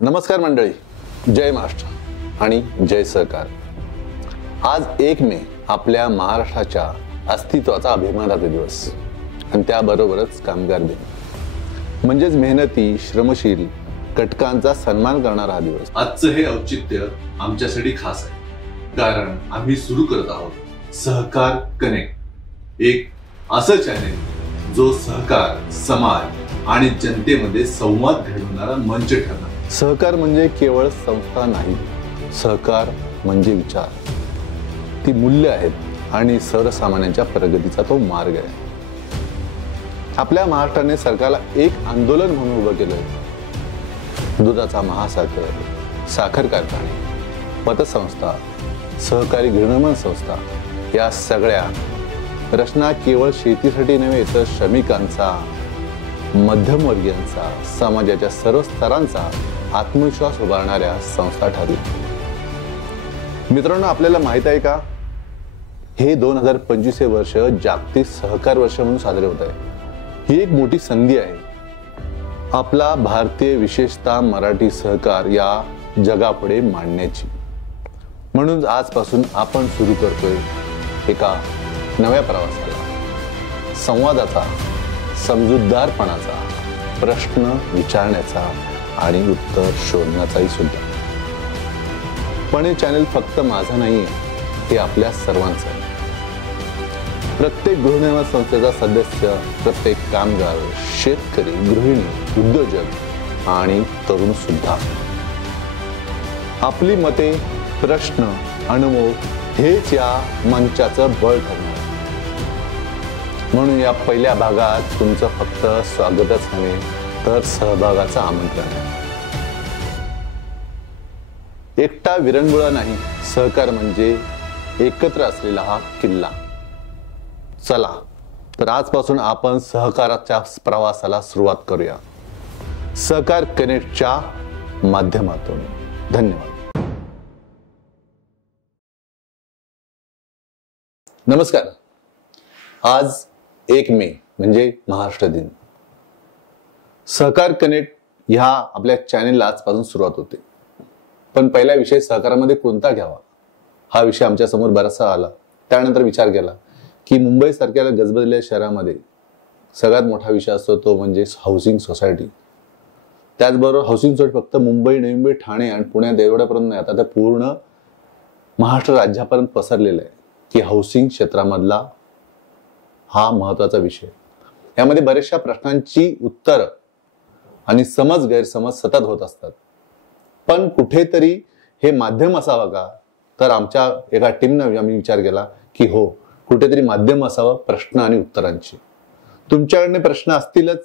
नमस्कार मंडळी, जय महाराष्ट्र आणि जय सहकार। आज 1 मे आपल्या महाराष्ट्राच्या अस्तित्वाचा अभिमानाचा दिवस आणि त्याबरोबरच कामगार दिन, म्हणजेच मेहनती श्रमशील घटकांचा सन्मान करणारा हा दिवस। आजचं हे औचित्य आमच्यासाठी खास आहे, कारण आम्ही सुरू करत आहोत सहकार कनेक्ट, एक असं चॅनेल जो सहकार, समाज आणि जनतेमध्ये संवाद घडवणारा मंच ठरणार। सहकार म्हणजे केवळ संस्था नाही, सहकार म्हणजे विचार, ती मूल्य आहेत आणि सर्वसामान्यांच्या प्रगतीचा तो मार्ग आहे। आपल्या महाराष्ट्राने सरकारला एक आंदोलन म्हणून उभं केलंय। दुधाचा महासागर, साखर कारखाने, पतसंस्था, सहकारी गृहनिर्माण संस्था या सगळ्या रचना केवळ शेतीसाठी नव्हे तर श्रमिकांचा, मध्यमवर्गीयांचा, समाजाच्या सर्व स्तरांचा आत्मविश्वास उभारणाऱ्या संस्था ठरली। मित्रांनो, आपल्याला माहित आहे का, हे 2025 वर्ष जागतिक सहकार वर्ष म्हणून साजरे होत आहे। ही एक मोठी संधी आहे आपला भारतीय, विशेषतः मराठी सहकार या जगापुढे मांडण्याची। म्हणून आजपासून आपण सुरू करतोय एका नव्या प्रवासाला, संवादाचा, समजूतदारपणाचा, प्रश्न विचारण्याचा आणि उत्तर शोधण्याचाही सुद्धा। पण हे चॅनल फक्त माझं नाहीये, हे आपल्या सर्वांचं आहे। प्रत्येक गृहनिर्माण संस्थेचा सदस्य, प्रत्येक कामगार, शेतकरी, गृहिणी, उद्योजक आणि तरुण सुद्धा आपली मते, प्रश्न, अनुभव हेच या मंचाचं बळ ठरणार। म्हणून या पहिल्या भागात तुमचं फक्त स्वागतच नव्हे तर सहभागाचं आमंत्रण आहे। एकटा विरंगुळा नाही, सहकार म्हणजे एकत्र असलेला हा किल्ला। चला तर आजपासून आपण सहकाराच्या प्रवासाला सुरुवात करूया, सहकार कनेक्टच्या माध्यमातून। धन्यवाद। नमस्कार। आज 1 मे म्हणजे महाराष्ट्र दिन। सहकार कनेक्ट ह्या आपल्या चॅनेलला आजपासून सुरुवात होते। पण पहिला विषय सहकारामध्ये कोणता घ्यावा हा विषय आमच्या समोर बराचसा आला। त्यानंतर विचार केला की मुंबई सारख्या गजबजलेल्या शहरामध्ये सगळ्यात मोठा विषय असतो तो म्हणजे हाऊसिंग सोसायटी। त्याचबरोबर हाऊसिंग सोसायटी फक्त मुंबई, नवी मुंबई, ठाणे आणि पुण्यात एवढ्यापर्यंत नाही, आता पूर्ण महाराष्ट्र राज्यापर्यंत पसरलेला आहे की हाऊसिंग क्षेत्रामधला हा महत्वाचा विषय। यामध्ये बऱ्याचशा प्रश्नांची उत्तर आणि समज गैरसमज सतत होत असतात। पण कुठेतरी हे माध्यम असावं का, तर आमच्या एका टीमनं आम्ही विचार केला की हो, कुठेतरी माध्यम असावं प्रश्न आणि उत्तरांची। तुमच्याकडे प्रश्न असतीलच,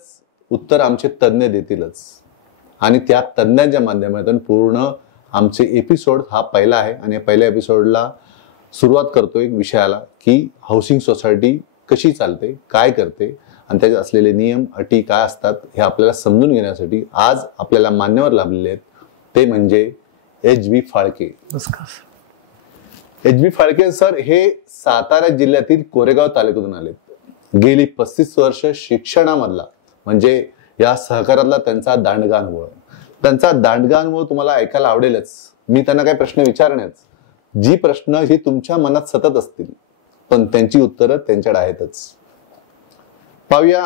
उत्तर आमचे तज्ञ देतीलच आणि त्या तज्ञांच्या माध्यमातून पूर्ण आमचे एपिसोड हा पहिला आहे। आणि पहिल्या एपिसोडला सुरुवात करतोय विषयाला की हाऊसिंग सोसायटी कशी चालते, काय करते आणि त्याच्यात असलेले नियम, अटी काय असतात हे आपल्याला समजून घेण्यासाठी आज आपल्याला मान्यवर लाभलेले आहेत, ते म्हणजे एच.बी. फाळके। नमस्कार। एच.बी. फाळके सर हे सातारा जिल्ह्यातील कोरेगाव तालुक्यातून आलेत। गेली 35 वर्ष शिक्षणामधला म्हणजे या सहकारातला त्यांचा दांडगा अनुभव। त्यांचा दांडगा अनुभव तुम्हाला ऐकायला आवडेलच। मी त्यांना काही प्रश्न विचारण्याच, जी प्रश्न ही तुमच्या मनात सतत असतील पण त्यांची उत्तरं त्यांच्याकडे आहेतच। पाहूया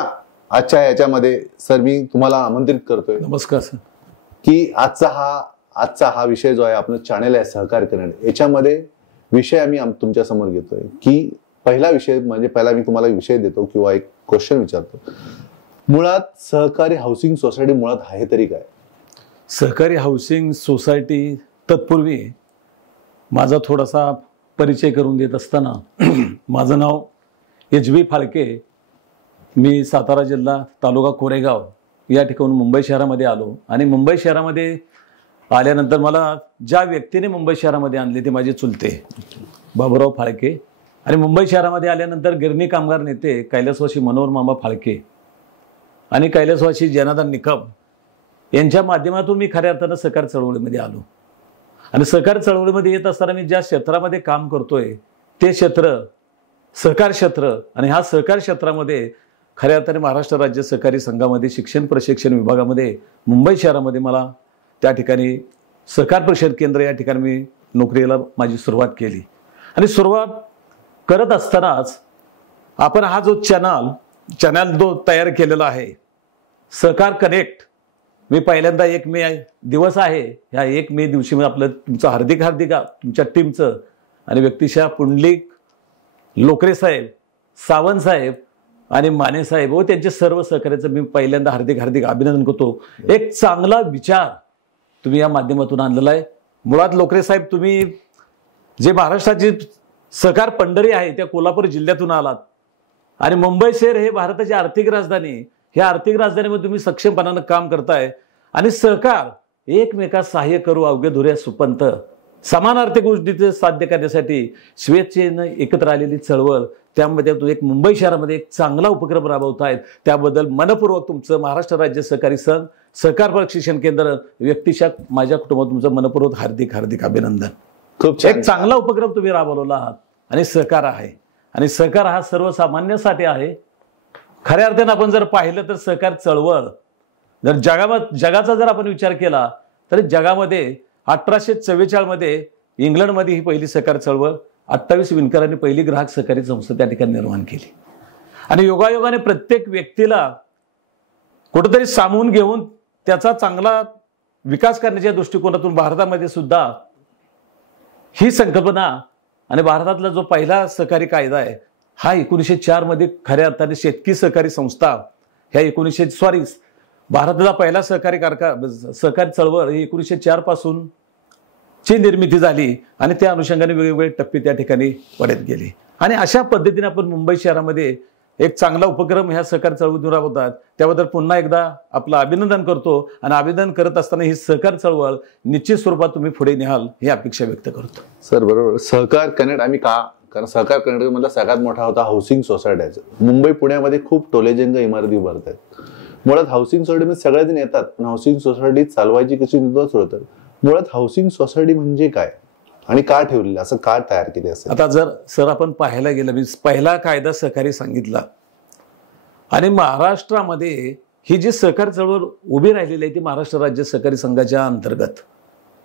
आजच्या याच्यामध्ये सर, मी तुम्हाला आमंत्रित करतोय। नमस्कार सर। की आजचा हा विषय जो आहे आपलं चॅनल आहे सहकार कनेक्ट, याच्यामध्ये विषय आम्ही तुमच्या समोर घेतोय की पहिला विषय म्हणजे पहिला मी तुम्हाला विषय देतो किंवा एक क्वेश्चन विचारतो, मुळात सहकारी हाऊसिंग सोसायटी मुळात आहे तरी काय? सहकारी हाऊसिंग सोसायटी तत्पूर्वी माझा थोडासा परिचय करून देत असताना माझं नाव एच.बी. फाळके, मी सातारा जिल्हा, तालुका कोरेगाव या ठिकाणी मुंबई शहरामध्ये आलो। आणि मुंबई शहरामध्ये आल्यानंतर मला ज्या व्यक्तीने मुंबई शहरामध्ये आणले ते माझे चुलते बाबूराव फाळके, आणि मुंबई शहरामध्ये आल्यानंतर गिरणी कामगार नेते कैलासवासी मनोहर मामा फाळके आणि कैलासवासी जनार्दन निकम यांच्या माध्यमातून मी खऱ्या अर्थानं सहकार चळवळीमध्ये आलो। आणि सहकार चळवळीमध्ये येत असताना मी ज्या क्षेत्रामध्ये काम करतोय ते क्षेत्र सहकार क्षेत्र, आणि ह्या सहकार क्षेत्रामध्ये खऱ्या अर्थाने महाराष्ट्र राज्य सहकारी संघामध्ये शिक्षण प्रशिक्षण विभागामध्ये मुंबई शहरामध्ये मला त्या ठिकाणी सहकार परिषद केंद्र या ठिकाणी मी नोकरीला माझी सुरुवात केली. आणि सुरुवात करत असतानाच आपण हा जो चॅनल जो तयार केलेला आहे सहकार कनेक्ट, मी पहिल्यांदा 1 मे दिवस आहे, ह्या 1 मे दिवशी मी आपलं तुमचं हार्दिक तुमच्या टीमचं आणि व्यक्तिशः पुंडलिक लोकरे साहेब, सावंत साहेब आणि माने साहेब व त्यांचे सर्व सहकार्याचं मी पहिल्यांदा हार्दिक अभिनंदन करतो. एक चांगला विचार तुम्ही या माध्यमातून आणलेला आहे. मुळात लोकरे साहेब, तुम्ही जे महाराष्ट्राची सहकार पंढरी आहे त्या कोल्हापूर जिल्ह्यातून आलात आणि मुंबई शहर हे भारताची आर्थिक राजधानी, ह्या आर्थिक राजधानीमध्ये तुम्ही सक्षमपणानं काम करताय आणि सहकार एकमेकास सहाय्य करू अवघे धुऱ्या सुपंत, समान आर्थिक गोष्टी साध्य करण्यासाठी स्वेच्छेनं एकत्र आलेली चळवळ, त्यामध्ये तुम्ही एक मुंबई शहरामध्ये एक चांगला उपक्रम राबवतायत, त्याबद्दल मनपूर्वक तुमचं महाराष्ट्र राज्य सहकारी संघ, सहकार प्रशिक्षण केंद्र, व्यक्तिशः माझ्या कुटुंबात तुमचं मनपूर्वक हार्दिक अभिनंदन. खूप एक चांगला उपक्रम तुम्ही राबवलेला आहात आणि सहकार आहे, आणि सहकार हा सर्वसामान्यासाठी आहे. खऱ्या अर्थानं आपण जर पाहिलं तर सहकार चळवळ जर जगाचा जर आपण विचार केला तर जगामध्ये 1844 मध्ये इंग्लंडमध्ये ही पहिली सहकार चळवळ, 28 विणकरांनी पहिली ग्राहक सहकारी संस्था त्या ठिकाणी निर्माण केली. आणि योगायोगाने प्रत्येक व्यक्तीला कुठेतरी सामावून घेऊन त्याचा चांगला विकास करण्याच्या दृष्टिकोनातून भारतामध्ये सुद्धा ही संकल्पना आणि भारतातला जो पहिला सहकारी कायदा आहे हा 1904 मध्ये खऱ्या अर्थाने शेतकी सहकारी संस्था ह्या भारताचा पहिला सहकारी चळवळ ही 1904 पासून ची निर्मिती झाली आणि त्या अनुषंगाने वेगवेगळे टप्पे त्या ठिकाणी पडत गेले. आणि अशा पद्धतीने आपण मुंबई शहरामध्ये एक चांगला उपक्रम ह्या सहकार चळवळीतून राबवतात, त्याबद्दल पुन्हा एकदा आपलं अभिनंदन करतो. आणि अभिनंदन करत असताना ही सहकार चळवळ निश्चित स्वरूपात तुम्ही पुढे न्याल ही अपेक्षा व्यक्त करतो. सर बरोबर. सहकार कनेक्ट आम्ही का, कारण सहकार कनेक्ट मधला सगळ्यात मोठा होता हाऊसिंग सोसायटीचा. मुंबई पुण्यामध्ये खूप टोलेजंग इमारती उभारत आहेत. मुळात हाऊसिंग सोसायटीमध्ये सगळेजण येतात, पण हाऊसिंग सोसायटी चालवायची कशी होतं. मुळात हाऊसिंग सोसायटी म्हणजे काय आणि का ठेवलेलं, असं का तयार केले असेल? आता जर सर आपण पाहायला गेलं, मी पहिला कायदा सहकारी सांगितला आणि महाराष्ट्रामध्ये ही जी सहकार चळवळ उभी राहिलेली आहे ती महाराष्ट्र राज्य सहकारी संघाच्या अंतर्गत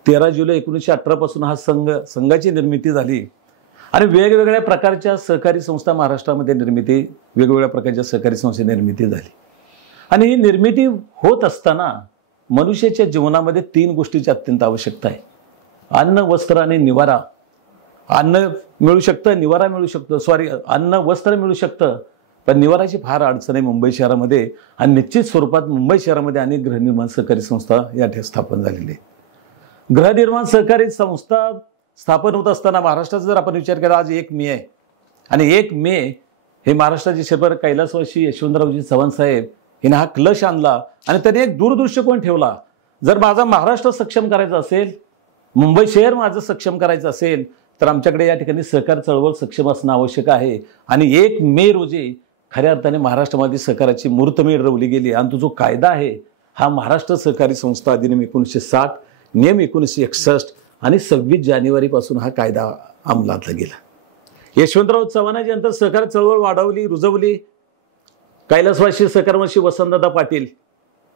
13 जुलै 1918 पासून हा संघाची निर्मिती झाली आणि वेगवेगळ्या प्रकारच्या सहकारी संस्था महाराष्ट्रामध्ये वेगवेगळ्या प्रकारच्या सहकारी संस्थेची निर्मिती झाली. आणि ही निर्मिती होत असताना मनुष्याच्या जीवनामध्ये 3 गोष्टीची अत्यंत आवश्यकता आहे. अन्न, वस्त्र आणि निवारा. अन्न मिळू शकतं, निवारा मिळू शकतो, अन्न वस्त्र मिळू शकतं, पण निवाराची फार अडचण आहे मुंबई शहरामध्ये. आणि निश्चित स्वरूपात मुंबई शहरामध्ये अनेक गृहनिर्माण सहकारी संस्था या ठिकाणी स्थापन झालेली आहे. गृहनिर्माण सहकारी संस्था स्थापन होत असताना महाराष्ट्राचा जर आपण विचार केला, आज 1 मे आहे आणि 1 मे हे महाराष्ट्राचे शहर कैलासवासी यशवंतरावजी चव्हाण साहेब हिने हा क्लश आणला आणि त्याने एक दूरदृष्टिकोन ठेवला. जर माझा महाराष्ट्र सक्षम करायचा असेल, मुंबई शहर माझं सक्षम करायचं असेल, तर आमच्याकडे या ठिकाणी सहकार चळवळ सक्षम असणं आवश्यक आहे. आणि 1 मे रोजी खऱ्या अर्थाने महाराष्ट्रामध्ये सहकाराची मुहूर्तमेढ रवली गेली. आणि तो जो कायदा आहे हा महाराष्ट्र सहकारी संस्था अधिनियम 1960, नियम 1961 आणि 26 जानेवारी पासून हा कायदा अंमलात गेला. यशवंतराव चव्हाणांच्या नंतर सहकार चळवळ वाढवली, रुजवली. कैलासवासी सहकारवासी वसंतदादा पाटील,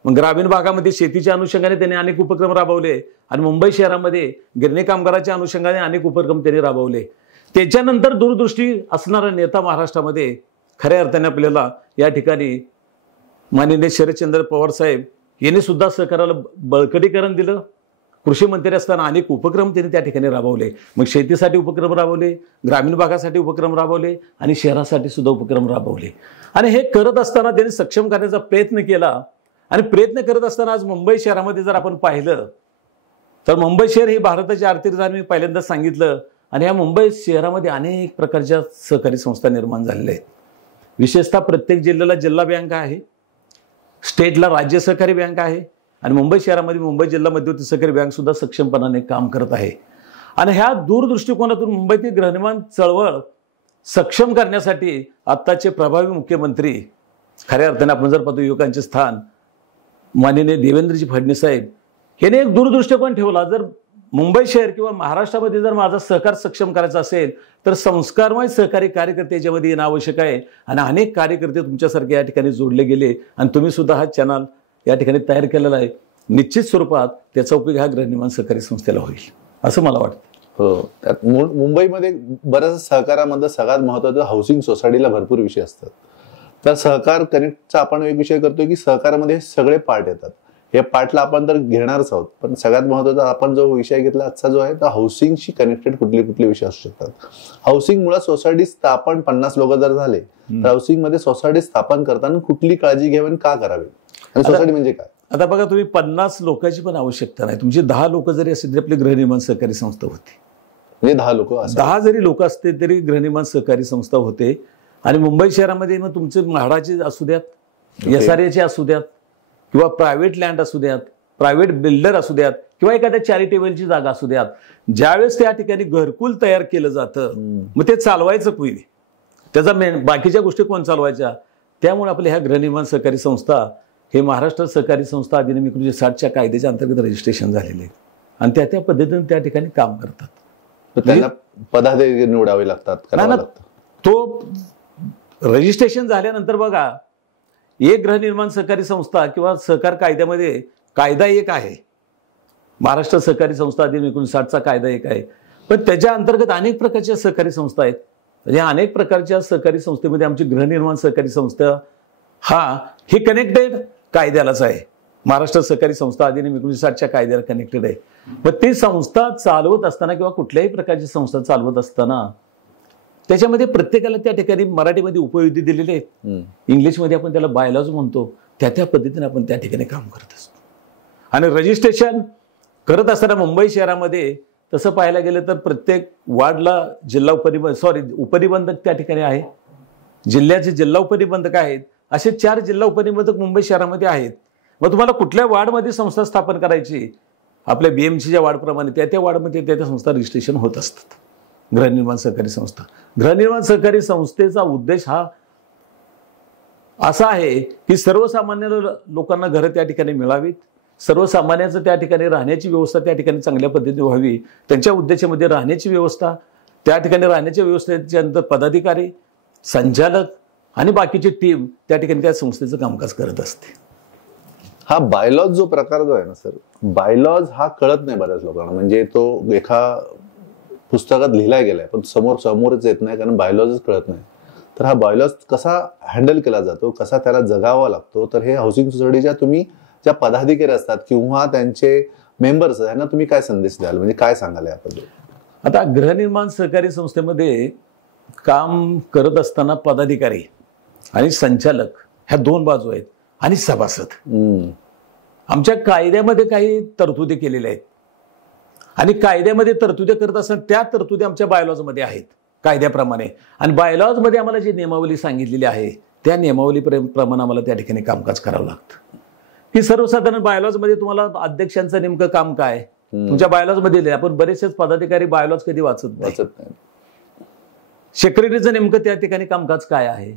मग ग्रामीण भागामध्ये शेतीच्या अनुषंगाने त्यांनी अनेक उपक्रम राबवले आणि मुंबई शहरामध्ये गिरणी कामगाराच्या अनुषंगाने अनेक उपक्रम त्यांनी राबवले. त्याच्यानंतर दूरदृष्टी असणारा नेता महाराष्ट्रामध्ये खऱ्या अर्थाने आपल्याला या ठिकाणी माननीय शरदचंद्र पवार साहेब यांनी सुद्धा सहकाराला बळकटीकरण दिलं. कृषी मंत्री असताना अनेक उपक्रम त्यांनी त्या ठिकाणी राबवले. मग शेतीसाठी उपक्रम राबवले, ग्रामीण भागासाठी उपक्रम राबवले आणि शहरासाठी सुद्धा उपक्रम राबवले. आणि हे करत असताना त्यांनी सक्षम करण्याचा प्रयत्न केला. आणि प्रयत्न करत असताना आज मुंबई शहरामध्ये जर आपण पाहिलं तर मुंबई शहर ही भारताची आर्थिक राजधानी मी पहिल्यांदा सांगितलं. आणि या मुंबई शहरामध्ये अनेक प्रकारच्या सहकारी संस्था निर्माण झालेल्या आहेत. विशेषतः प्रत्येक जिल्ह्याला जिल्हा बँक आहे, स्टेटला राज्य सहकारी बँक आहे आणि मुंबई शहरामध्ये मुंबई जिल्हा मध्यवर्ती सहकारी बँक सुद्धा सक्षमपणाने काम करत आहे. आणि ह्या दूरदृष्टिकोनातून मुंबईतील गृहनिर्माण चळवळ सक्षम करण्यासाठी आत्ताचे प्रभावी मुख्यमंत्री, खऱ्या अर्थाने आपण जर पाहतो युवकांचे स्थान माननीय देवेंद्रजी फडणवीस साहेब यांनी एक दूरदृष्टिकोन ठेवला. जर मुंबई शहर किंवा महाराष्ट्रामध्ये जर माझा सहकार सक्षम करायचा असेल तर संस्कारमय सहकारी कार्यकर्ते याच्यामध्ये येणं आवश्यक आहे. आणि अनेक कार्यकर्ते तुमच्यासारखे या ठिकाणी जोडले गेले आणि तुम्ही सुद्धा हा चॅनल या ठिकाणी तयार केलेला आहे. निश्चित स्वरूपात त्याचा उपयोग ह्या गृहनिर्माण सहकारी संस्थेला होईल असं मला वाटतं. हो, त्यात मुंबईमध्ये बऱ्याच सहकारामध्ये सगळ्यात महत्वाचं हाऊसिंग सोसायटीला भरपूर विषय असतात. तर सहकार कनेक्टचा आपण एक विषय करतोय की सहकारामध्ये सगळे पार्ट येतात. या पार्टला आपण तर घेणारच आहोत, पण सगळ्यात महत्वाचा आपण जो विषय घेतला आजचा जो आहे तो हाऊसिंगशी कनेक्टेड कुठले कुठले विषय असू शकतात. हाऊसिंग मुळात सोसायटी स्थापन 50 लोक जर झाले तर हाऊसिंग मध्ये सोसायटी स्थापन करताना कुठली काळजी घ्यावी आणि का करावी आणि सोसायटी म्हणजे काय. आता बघा, तुम्ही 50 लोकांची पण आवश्यकता नाही. तुमची 10 लोक जरी असतील तरी आपली गृहनिर्माण सहकारी संस्था होती. म्हणजे 10 लोक, 10 जरी लोक असते तरी गृहनिर्माण सहकारी संस्था होते. आणि मुंबई शहरामध्ये मग तुमचे म्हाडाचे असू द्यात, SRAचे असू द्यात, किंवा प्रायव्हेट लँड असू द्यात, प्रायव्हेट बिल्डर असू द्यात, किंवा एखाद्या चॅरिटेबलची जागा असू द्यात, ज्यावेळेस त्या ठिकाणी घरकुल तयार केलं जातं मग ते चालवायचं कोणी, त्याचा बाकीच्या गोष्टी कोण चालवायच्या. त्यामुळे आपल्या ह्या गृहनिर्माण सहकारी संस्था हे महाराष्ट्र सहकारी संस्था अधिनियम 1960च्या कायद्याच्या अंतर्गत रजिस्ट्रेशन झालेले आहे आणि त्या पद्धतीने त्या ठिकाणी काम करतात. त्यांना पदाधिकारी निवडावे लागतात. तो रजिस्ट्रेशन झाल्यानंतर बघा, एक गृहनिर्माण सहकारी संस्था किंवा सहकार कायद्यामध्ये कायदा एक आहे, महाराष्ट्र सहकारी संस्था अधिनियम 1960चा कायदा एक आहे, पण त्याच्या अंतर्गत अनेक प्रकारच्या सहकारी संस्था आहेत. म्हणजे अनेक प्रकारच्या सहकारी संस्थेमध्ये आमची गृहनिर्माण सहकारी संस्था ही कनेक्टेड कायद्यालाच आहे. महाराष्ट्र सहकारी संस्था अधिनियम 1960च्या कायद्याला कनेक्टेड आहे. मग ती संस्था चालवत असताना किंवा कुठल्याही प्रकारची संस्था चालवत असताना त्याच्यामध्ये प्रत्येकाला त्या ठिकाणी मराठीमध्ये उपयुक्ती दिलेले आहेत, इंग्लिशमध्ये आपण त्याला बायलॉज म्हणतो, त्या पद्धतीने आपण त्या ठिकाणी काम करत असतो. आणि रजिस्ट्रेशन करत असताना मुंबई शहरामध्ये तसं पाहायला गेलं तर प्रत्येक वार्डला जिल्हा उपनिबंधक त्या ठिकाणी आहे. जिल्ह्याचे जिल्हा उपनिबंधक आहेत. असे 4 जिल्हा उपनिबंधक मुंबई शहरामध्ये आहेत. मग तुम्हाला कुठल्या वार्डमध्ये संस्था स्थापन करायची, आपल्या BMCच्या वार्डप्रमाणे त्या वार्डमध्ये त्या संस्था रजिस्ट्रेशन होत असतात. गृहनिर्माण सहकारी संस्था, गृहनिर्माण सहकारी संस्थेचा उद्देश हा असा आहे की सर्वसामान्य लोकांना घरं त्या ठिकाणी मिळावीत, सर्वसामान्यांचं त्या ठिकाणी राहण्याची व्यवस्था त्या ठिकाणी चांगल्या पद्धतीने व्हावी. त्यांच्या उद्देशामध्ये राहण्याची व्यवस्था, त्या ठिकाणी राहण्याच्या व्यवस्थेच्या नंतर पदाधिकारी, संचालक आणि बाकीची टीम त्या ठिकाणी त्या संस्थेचं कामकाज करत असते. हा बायलॉज जो प्रकार जो आहे ना सर, बायलॉज हा कळत नाही बऱ्याच लोकांना. म्हणजे तो एका पुस्तकात लिहिला गेलाय पण समोरच येत नाही, कारण बायलॉजच कळत नाही. तर हा बायलॉज कसा हँडल केला जातो, कसा त्याला जगावा लागतो, तर हे हाऊसिंग सोसायटीच्या तुम्ही ज्या पदाधिकारी असतात किंवा त्यांचे मेंबर्स यांना तुम्ही काय संदेश द्याल, म्हणजे काय सांगाल याबद्दल. आता गृहनिर्माण सहकारी संस्थेमध्ये काम करत असताना पदाधिकारी आणि संचालक ह्या 2 बाजू आहेत आणि सभासद. आमच्या कायद्यामध्ये काही तरतुदी केलेल्या आहेत आणि कायद्यामध्ये तरतुदी करत असताना त्या तरतुदी आमच्या बायलॉजमध्ये आहेत कायद्याप्रमाणे. आणि बायलॉजमध्ये आम्हाला जी नियमावली सांगितलेली आहे त्या नियमावलीप्रमाणे आम्हाला त्या ठिकाणी कामकाज करावं लागतं. की सर्वसाधारण बायलॉजमध्ये तुम्हाला अध्यक्षांचं नेमकं काम काय तुमच्या बायलॉजमध्ये, आपण बरेचसेच पदाधिकारी बायलॉज कधी वाचत नाही. सेक्रेटरीचं नेमकं त्या ठिकाणी कामकाज काय आहे,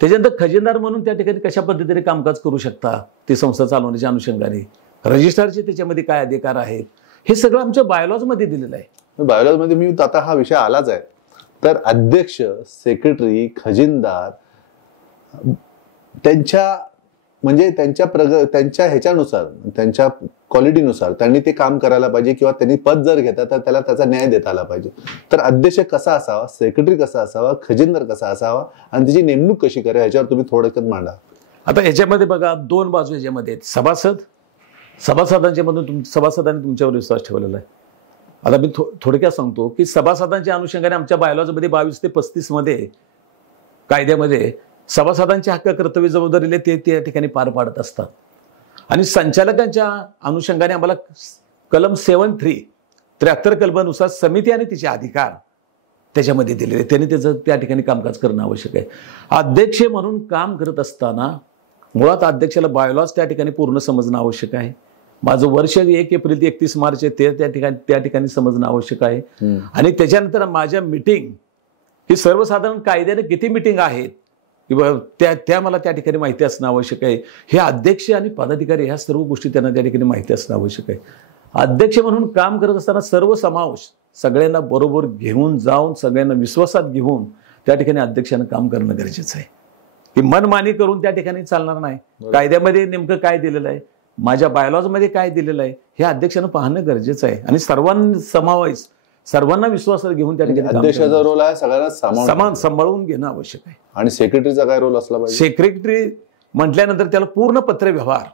त्याच्यानंतर खजिनदार म्हणून त्या ठिकाणी कशा पद्धतीने कामकाज करू शकता ती संस्था चालवण्याच्या अनुषंगाने, रजिस्ट्रारचे त्याच्यामध्ये काय अधिकार आहेत, हे सगळं आमच्या बायलॉजमध्ये दिलेलं आहे. बायलॉजमध्ये मी आता हा विषय आलाच आहे, तर अध्यक्ष, सेक्रेटरी, खजिनदार त्यांच्या म्हणजे त्यांच्या ह्याच्यानुसार, त्यांच्या क्वालिटीनुसार त्यांनी ते काम करायला पाहिजे किंवा त्यांनी पद जर घेतात तर त्याला त्याचा न्याय देता आला पाहिजे. तर अध्यक्ष कसा असावा, सेक्रेटरी कसा असावा, खजिनदार कसा असावा आणि त्याची नेमणूक कशी करावी ह्याच्यावर तुम्ही थोडक्यात मांडा. आता ह्याच्यामध्ये बघा 2 बाजू ह्याच्यामध्ये आहेत. सभासदांच्या मधून सभासदांनी तुमच्यावर विश्वास ठेवलेला आहे. आता मी थोडक्यात सांगतो की सभासदांच्या अनुषंगाने आमच्या बायलॉजमध्ये 22 ते 35 मध्ये कायद्यामध्ये सभासदांचे हक्क, कर्तव्य, जबाबदारीले ते त्या ठिकाणी पार पाडत असतात. आणि संचालकांच्या अनुषंगाने आम्हाला कलम 73 कलमानुसार समिती आणि तिचे अधिकार त्याच्यामध्ये दिलेले, त्यांनी त्याचं त्या ठिकाणी कामकाज करणं आवश्यक आहे. अध्यक्ष म्हणून काम करत असताना मुळात अध्यक्षाला बायलॉज त्या ठिकाणी पूर्ण समजणं आवश्यक आहे. माझं वर्ष 1 एप्रिल ते 31 मार्च ते त्या ठिकाणी समजणं आवश्यक आहे. आणि त्याच्यानंतर माझ्या मीटिंग ही सर्वसाधारण कायद्याने किती मीटिंग आहेत किंवा त्या मला त्या ठिकाणी माहिती असणं आवश्यक आहे. हे अध्यक्ष आणि पदाधिकारी ह्या सर्व गोष्टी त्यांना त्या ठिकाणी माहिती असणं आवश्यक आहे. अध्यक्ष म्हणून काम करत असताना सर्व समावेश सगळ्यांना बरोबर घेऊन जाऊन, सगळ्यांना विश्वासात घेऊन त्या ठिकाणी अध्यक्षानं काम करणं गरजेचं आहे. की मनमानी करून त्या ठिकाणी चालणार नाही. कायद्यामध्ये नेमकं काय दिलेलं आहे माझ्या बायोलॉजमध्ये काय दिलेलं आहे हे अध्यक्षानं पाहणं गरजेचं आहे आणि सर्वांना विश्वासात घेऊन त्या ठिकाणी अध्यक्षाचा रोल आहे सगळ्यांना सांभाळून घेणं आवश्यक आहे. आणि सेक्रेटरीचा काय रोल असला पाहिजे? सेक्रेटरी म्हटल्यानंतर त्याला पूर्ण पत्रव्यवहार,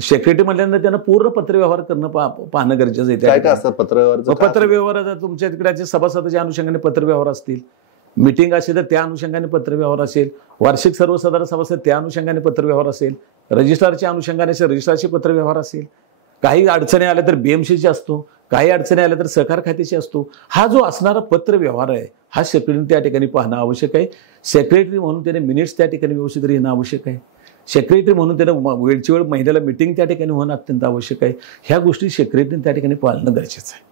सेक्रेटरी म्हटल्यानंतर त्यांना पूर्ण पत्रव्यवहार करणं पाहणं गरजेचं आहे. काय काय असतं पत्रव्यवहार? तुमच्या तिकडे सभासदाच्या अनुषंगाने पत्रव्यवहार असतील, मीटिंग असेल तर त्या अनुषंगाने पत्रव्यवहार असेल, वार्षिक सर्वसाधारण सभासद त्या अनुषंगाने पत्रव्यवहार असेल, रजिस्ट्रारच्या अनुषंगाने रजिस्ट्रारचे पत्रव्यवहार असेल, काही अडचणी आल्या तर बीएमसीचे असतो, काही अडचणी आल्या तर सहकार खात्याचे असतो. हा जो असणारा पत्रव्यवहार आहे हा सेक्रेटरी त्या ठिकाणी पाहणं आवश्यक आहे. सेक्रेटरी म्हणून त्याने मिनिट्स त्या ठिकाणी व्यवस्थित येणं आवश्यक आहे. सेक्रेटरी म्हणून त्याला वेळची वेळ महिन्याला मिटिंग त्या ठिकाणी होणं अत्यंत आवश्यक आहे. ह्या गोष्टी सेक्रेटरीने त्या ठिकाणी पाळणं गरजेचं आहे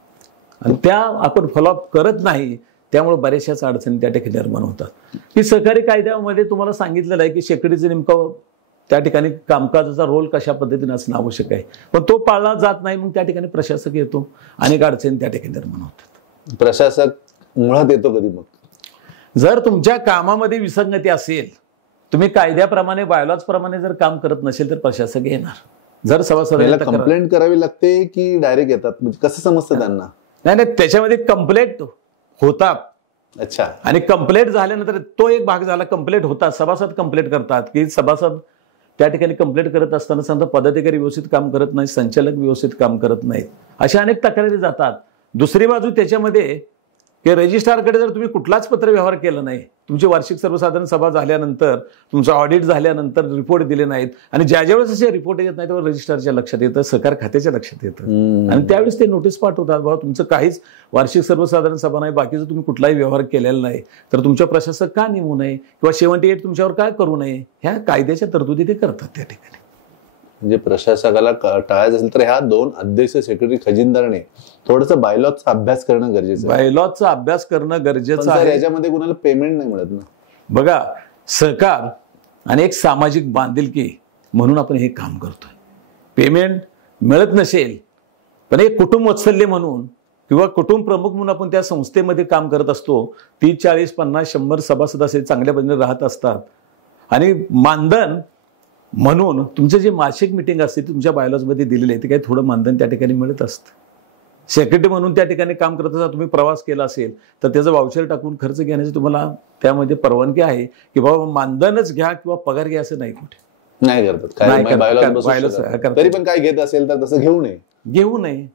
आणि त्या आपण फॉलोअप करत नाही, त्यामुळे बऱ्याचशाच अडचणी त्या ठिकाणी निर्माण होतात. की सहकारी कायद्यामध्ये तुम्हाला सांगितलेलं आहे की सेक्रेटरीचं नेमकं त्या ठिकाणी कामकाजाचा रोल कशा पद्धतीने असणं आवश्यक आहे, पण तो पाळला जात नाही. मग त्या ठिकाणी प्रशासक येतो, अनेक अडचणी त्या ठिकाणी निर्माण होतात. प्रशासक मुळात येतो कधी? मग जर तुमच्या कामामध्ये विसंगती असेल, तुम्ही कायद्याप्रमाणे बायोलॉज प्रमाणे जर काम करत नसेल तर प्रशासक येणार. जर सभासदांना कंप्लेंट करावी लागते की डायरेक्ट येतात? म्हणजे कसं समजतं त्यांना? नाही, त्याच्यामध्ये कंप्लेंट होतात. अच्छा. आणि कंप्लेंट झाल्यानंतर तो एक भाग झाला, कंप्लेंट होतात, सभासद कंप्लेंट करतात की सभासद त्या ठिकाणी कंप्लेंट करत असताना समजा पदाधिकारी व्यवस्थित काम करत नाही, संचालक व्यवस्थित काम करत नाहीत, अशा अनेक तक्रारी जातात. दुसरी बाजू त्याच्यामध्ये की रजिस्ट्रारकडे जर तुम्ही कुठलाच पत्रव्यवहार केला नाही, तुमची वार्षिक सर्वसाधारण सभा झाल्यानंतर, तुमचं ऑडिट झाल्यानंतर रिपोर्ट दिले नाहीत आणि ज्यावेळेस असे रिपोर्ट येत नाही तेव्हा रजिस्ट्रारच्या लक्षात येतं, सहकार खात्याच्या लक्षात येतं आणि त्यावेळेस ते नोटीस पाठवतात, बाबा तुमचं काहीच वार्षिक सर्वसाधारण सभा नाही, बाकीचं तुम्ही कुठलाही व्यवहार केलेला नाही, तर तुमच्या प्रशासक का नेमू नये किंवा 78 तुमच्यावर काय करू नये, ह्या कायद्याच्या तरतुदी ते करतात त्या ठिकाणी. म्हणजे प्रशासकाला टाळायचं असेल तर ह्या दोन अध्यक्ष सेक्रेटरी खजिनदारने थोडंसं बायलॉजचा अभ्यास करणं गरजेचं आहे. बायलॉजचा अभ्यास करणं गरजेचं आहे. याच्यामध्ये कुणाला पेमेंट नाही मिळत ना. बघा, सहकार आणि एक सामाजिक बांधिलकी म्हणून आपण हे काम करतोय. पेमेंट मिळत नसेल पण एक कुटुंब वात्सल्य म्हणून किंवा कुटुंब प्रमुख म्हणून आपण त्या संस्थेमध्ये काम करत असतो. 30, 40, 50, 100 सभासद असे चांगल्या पद्धतीने राहत असतात आणि मानधन म्हणून तुमचं जे मासिक मिटिंग असते तुमच्या बायोलॉजमध्ये दिलेले आहे ते काही थोडं मानधन त्या ठिकाणी मिळत असतं. सेक्रेटरी म्हणून त्या ठिकाणी काम करत असता, तुम्ही प्रवास केला असेल तर त्याचं वाउचर टाकून खर्च घेण्याची तुम्हाला त्यामध्ये परवानगी आहे की बाबा मानधनच घ्या किंवा पगार घ्या असं नाही, कुठे नाही करतात. तरी पण काय घेत असेल तर तसं घेऊ नये.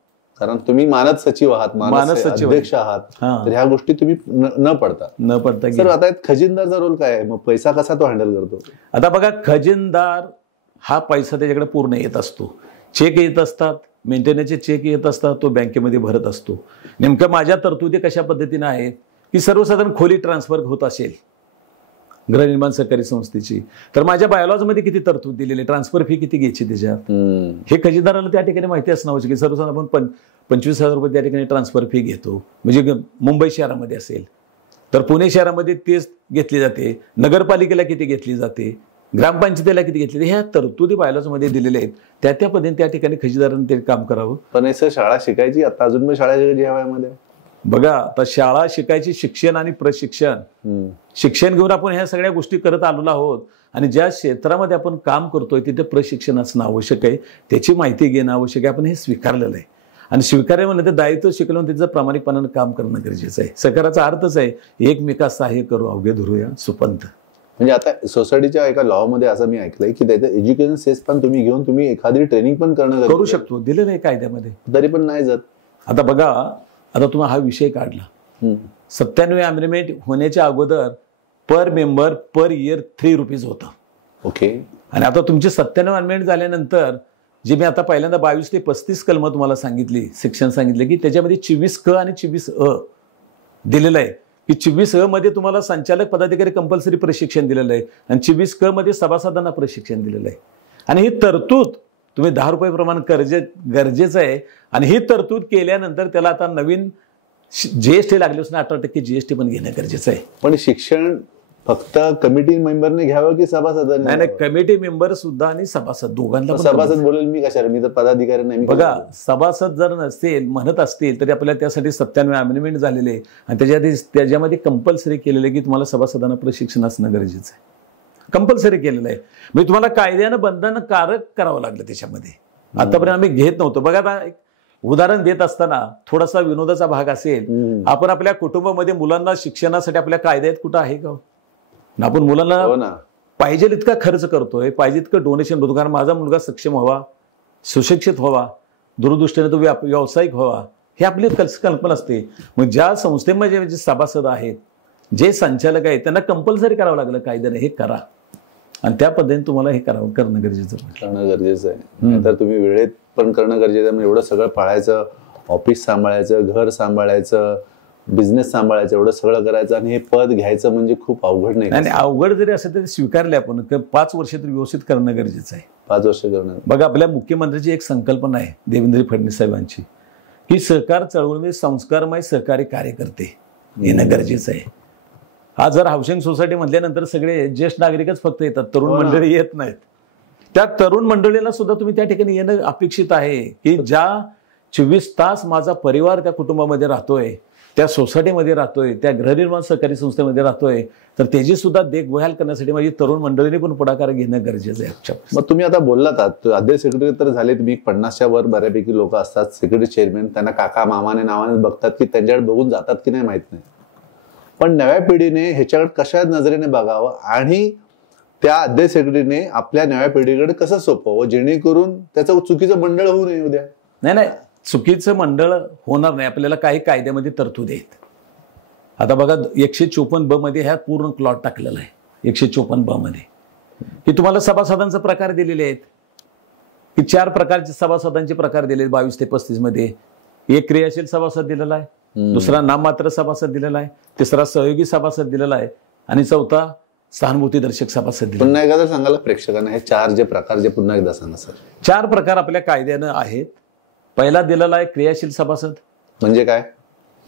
कारण तुम्ही मानद सचिव आहात, मानद सचिव अध्यक्ष आहात, तर ह्या गोष्टी तुम्ही न पडता. सर आता खजिनदारचा रोल काय आहे? मग पैसा कसा तो हँडल करतो? आता बघा, खजिनदार हा पैसा त्याच्याकडे पूर्ण येत असतो, चेक येत असतात, मेंटेनन्सचे चेक येत असतात, तो बँकेमध्ये भरत असतो. नेमकं माझ्या तरतुदी कशा पद्धतीने आहेत की सर्वसाधारण खोली ट्रान्सफर होत असेल गृहनिर्माण सहकारी संस्थेची तर माझ्या बायोलॉजमध्ये किती तरतूद दिलेली, ट्रान्सफर फी किती घ्यायची त्याच्यात, हे खजिनदाराला त्या ठिकाणी माहिती असणं आवश्यक आहे. सर्वसाधारण आपण 25,000 रुपये त्या ठिकाणी ट्रान्सफर फी घेतो. म्हणजे मुंबई शहरामध्ये असेल तर पुणे शहरामध्ये तेच घेतली जाते, नगरपालिकेला किती घेतली जाते, ग्रामपंचायतीला किती घेतली, ह्या तरतुदी बायोलॉजमध्ये दिलेल्या आहेत. त्या पद्धतीने त्या ठिकाणी खजिनदारांनी ते काम करावं. पण असं शाळा शिकायची आता अजून पण शाळा शिकायची ह्या वयामध्ये? बघा, आता शाळा शिकायची, शिक्षण आणि प्रशिक्षण, शिक्षण घेऊन आपण ह्या सगळ्या गोष्टी करत आलेलो आहोत आणि ज्या क्षेत्रामध्ये आपण काम करतोय तिथे प्रशिक्षण असणं आवश्यक आहे, त्याची माहिती घेणं आवश्यक आहे. आपण हे स्वीकारलेलं आहे आणि स्वीकार्य म्हणलं तर दायित्व शिकवून त्याचं प्रामाणिकपणानं काम करणं गरजेचं आहे. सहकाराचा अर्थच आहे एकमेका सहाय्य करू अवघे धरूया सुपंत. म्हणजे आता सोसायटीच्या एका लॉ मध्ये असं मी ऐकलंय की त्याचं एज्युकेशन सेस पण तुम्ही घेऊन तुम्ही एखादी ट्रेनिंग पण करू शकतो, दिलं नाही कायद्यामध्ये, तरी पण नाही जात. आता बघा, आता तुम्ही हा विषय काढला, 97 अमेंडमेंट होण्याच्या अगोदर पर मेंबर पर इयर 3 रुपीज होतं. ओके. आणि आता तुमचे 97 अमेंडमेंट झाल्यानंतर जे मी आता पहिल्यांदा 22 ते 35 कलम तुम्हाला सांगितली, सेक्शन सांगितले की त्याच्यामध्ये 24 क आणि 24 अ दिलेलं आहे की 24 अ मध्ये तुम्हाला संचालक पदाधिकारी कंपल्सरी प्रशिक्षण दिलेलं आहे आणि 24 क मध्ये सभासदांना प्रशिक्षण दिलेलं आहे. आणि ही तरतूद तुम्ही 10 रुपये प्रमाण गरजेचं आहे आणि ही तरतूद केल्यानंतर त्याला आता नवीन जीएसटी लागली असून 18% जीएसटी पण घेणं गरजेचं आहे. पण शिक्षण फक्त कमिटी मेंबरने घ्यावं की सभासदांनी? नाही, कमिटी मेंबर सुद्धा आणि सभासद दोघांना. सभासद बोलेल मी कशाला, मी तर पदाधिकारी नाही. बघा, सभासद जर नसतील म्हणत असतील तरी आपल्याला त्यासाठी 97 अमेंडमेंट झालेले आणि त्याच्यामध्ये कंपल्सरी केलेले की तुम्हाला सभासदांना प्रशिक्षण असणं गरजेचं आहे. कंपल्सरी केलेलं आहे. म्हणजे तुम्हाला कायद्यानं बंधनकारक करावं लागलं त्याच्यामध्ये. आतापर्यंत आम्ही घेत नव्हतो. बघा आता एक उदाहरण देत असताना थोडासा विनोदाचा भाग असेल, आपण आपल्या कुटुंबामध्ये मुलांना शिक्षणासाठी आपल्या कायद्यात कुठं आहे का? आपण मुलांना पाहिजे इतका खर्च करतोय, पाहिजे इतकं डोनेशन देतो, कारण माझा मुलगा सक्षम व्हावा, सुशिक्षित व्हावा, दूरदृष्टीने तो व्यावसायिक व्हावा, हे आपली कल्पना असते. मग ज्या संस्थेमध्ये जे सभासद आहेत, जे संचालक आहेत, त्यांना कंपल्सरी करावं लागलं कायद्याने हे करा, आणि त्या पद्धतीने तुम्हाला हे करणं गरजेचं आहे. तर तुम्ही वेळेत पण करणं गरजेचं आहे. एवढं सगळं पाळायचं, ऑफिस सांभाळायचं, घर सांभाळायचं, बिझनेस सांभाळायचं, एवढं सगळं करायचं आणि हे पद घ्यायचं म्हणजे खूप अवघड नाही. आणि अवघड जरी असेल तरी स्वीकारले आपण 5 वर्ष तरी व्यवस्थित करणं गरजेचं आहे. 5 वर्ष करणं. बघा आपल्या मुख्यमंत्र्यांची एक संकल्पना आहे देवेंद्र फडणवीस साहेबांची, की सहकार चळवळीमध्ये संस्कारमय सहकारी कार्यकर्ते येणं गरजेचं आहे. हा जर हाऊसिंग सोसायटी म्हटल्यानंतर सगळे ज्येष्ठ नागरिकच फक्त येतात, तरुण मंडळी येत नाहीत. त्या तरुण मंडळीला सुद्धा तुम्ही त्या ठिकाणी येणं अपेक्षित आहे, की ज्या 24 तास माझा परिवार त्या कुटुंबामध्ये राहतोय, त्या सोसायटीमध्ये राहतोय, त्या गृहनिर्माण सहकारी संस्थेमध्ये राहतोय, तर त्याची सुद्धा देखभाल करण्यासाठी माझी तरुण मंडळीने पण पुढाकार घेणं गरजेचं आहे. मग तुम्ही आता बोललात अध्यक्ष सेक्रेटरी तर झाले तुम्ही, 50च्या वर बऱ्यापैकी लोक असतात सेक्रेटरी चेअरमॅन, त्यांना काका मामाने नावाने बघतात की त्यांच्याकडे बघून जातात की नाही माहित नाही. पण नव्या पिढीने ह्याच्याकडे कशा नजरेने बघावं आणि त्या अध्यक्ष सेक्रेटरीने आपल्या नव्या पिढीकडे कसं सोपवावं, जेणेकरून त्याचं चुकीचं मंडळ होऊ नये उद्या? नाही, चुकीचं मंडळ होणार नाही. आपल्याला काही कायद्यामध्ये तरतूद आहेत. आता बघा 154 ब मध्ये ह्या पूर्ण क्लॉट टाकलेला आहे. 154 ब मध्ये की तुम्हाला सभासदांचे प्रकार दिलेले आहेत, की 4 प्रकारचे सभासदांचे प्रकार दिले 22 ते 35 मध्ये. एक क्रियाशील सभासद दिलेला आहे, दुसरा नाममात्र सभासद दिलेला आहे, तिसरा सहयोगी सभासद दिलेला आहे, आणि चौथा सहानुभूती दर्शक सभासद दिलेला. पुन्हा एकदा सांगायला प्रेक्षकांना हे 4 जे प्रकार जे पुन्हा एकदा सांगा सर. 4 प्रकार आपल्या कायद्यानं आहेत. पहिला दिलेला आहे क्रियाशील सभासद. म्हणजे काय?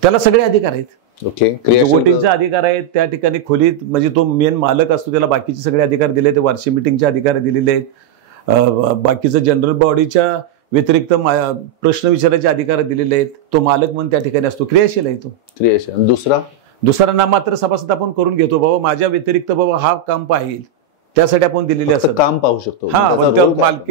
त्याला सगळे अधिकार आहेत. ओके. वोटिंगचे अधिकार आहेत, त्या ठिकाणी खोलीत म्हणजे तो मेन मालक असतो त्याला बाकीचे सगळे अधिकार दिले आहेत. वार्षिक मिटिंगचे अधिकार दिलेले आहेत. बाकीचं जनरल बॉडीच्या व्यतिरिक्त प्रश्न विचारायचे अधिकार दिलेले आहेत. तो मालक म्हणून त्या ठिकाणी असतो, क्रियाशील आहे तो. क्रियाशील. दुसरा नाममात्र सभासद आपण करून घेतो, बाबा माझ्या व्यतिरिक्त बाबा हा काम पाहिजे, त्यासाठी आपण दिलेले असतं, काम पाहू शकतो.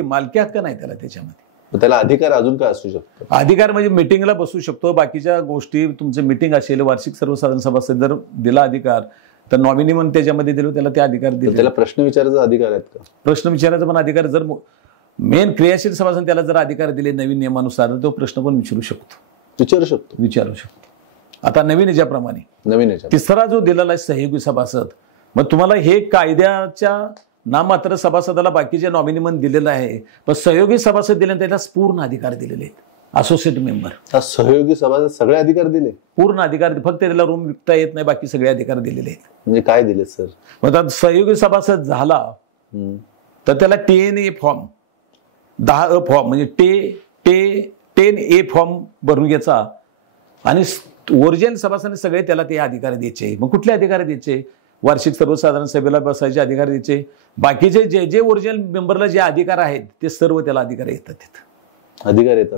मालकी हक्क नाही त्याला त्याच्यामध्ये. त्याला अधिकार अजून काय असू शकतो? अधिकार म्हणजे मिटिंगला बसू शकतो, बाकीच्या गोष्टी तुमचं मिटिंग असेल, वार्षिक सर्वसाधारण सभासद जर दिला अधिकार तर नॉमिनी म्हणून त्याच्यामध्ये दिलो त्याला ते अधिकार दिले. त्याला प्रश्न विचारायचा अधिकार आहेत का? प्रश्न विचारायचा पण अधिकार जर मेन क्रियाशील सभासद त्याला जर अधिकार दिले नवीन नियमानुसार तो प्रश्न पण विचारू शकतो. आता नवीन याच्याप्रमाणे तिसरा जो दिलेला आहे सहयोगी सभासद, मग तुम्हाला हे कायद्याच्या नाममात्र सभासदाला बाकीच्या नॉमिनी म्हणून दिलेलं आहे, पण सहयोगी सभासद दिले त्याला पूर्ण अधिकार दिलेले आहेत. असोसिएट मेंबर सहयोगी सभासद सगळे अधिकार दिले, पूर्ण अधिकार, फक्त त्याला रूम विकता येत नाही, बाकी सगळे अधिकार दिलेले आहेत. म्हणजे काय दिले सर? मग सहयोगी सभासद झाला तर त्याला 10A फॉर्म 10A फॉर्म म्हणजे 10A फॉर्म भरून घ्यायचा, आणि ओरिजिनल सभासदांनी सगळे त्याला ते अधिकार द्यायचे. मग कुठले अधिकार द्यायचे? वार्षिक सर्वसाधारण सभेला बसायचे अधिकार द्यायचे. बाकीचे जे ओरिजिनल मेंबरला जे अधिकार आहेत ते सर्व त्याला अधिकार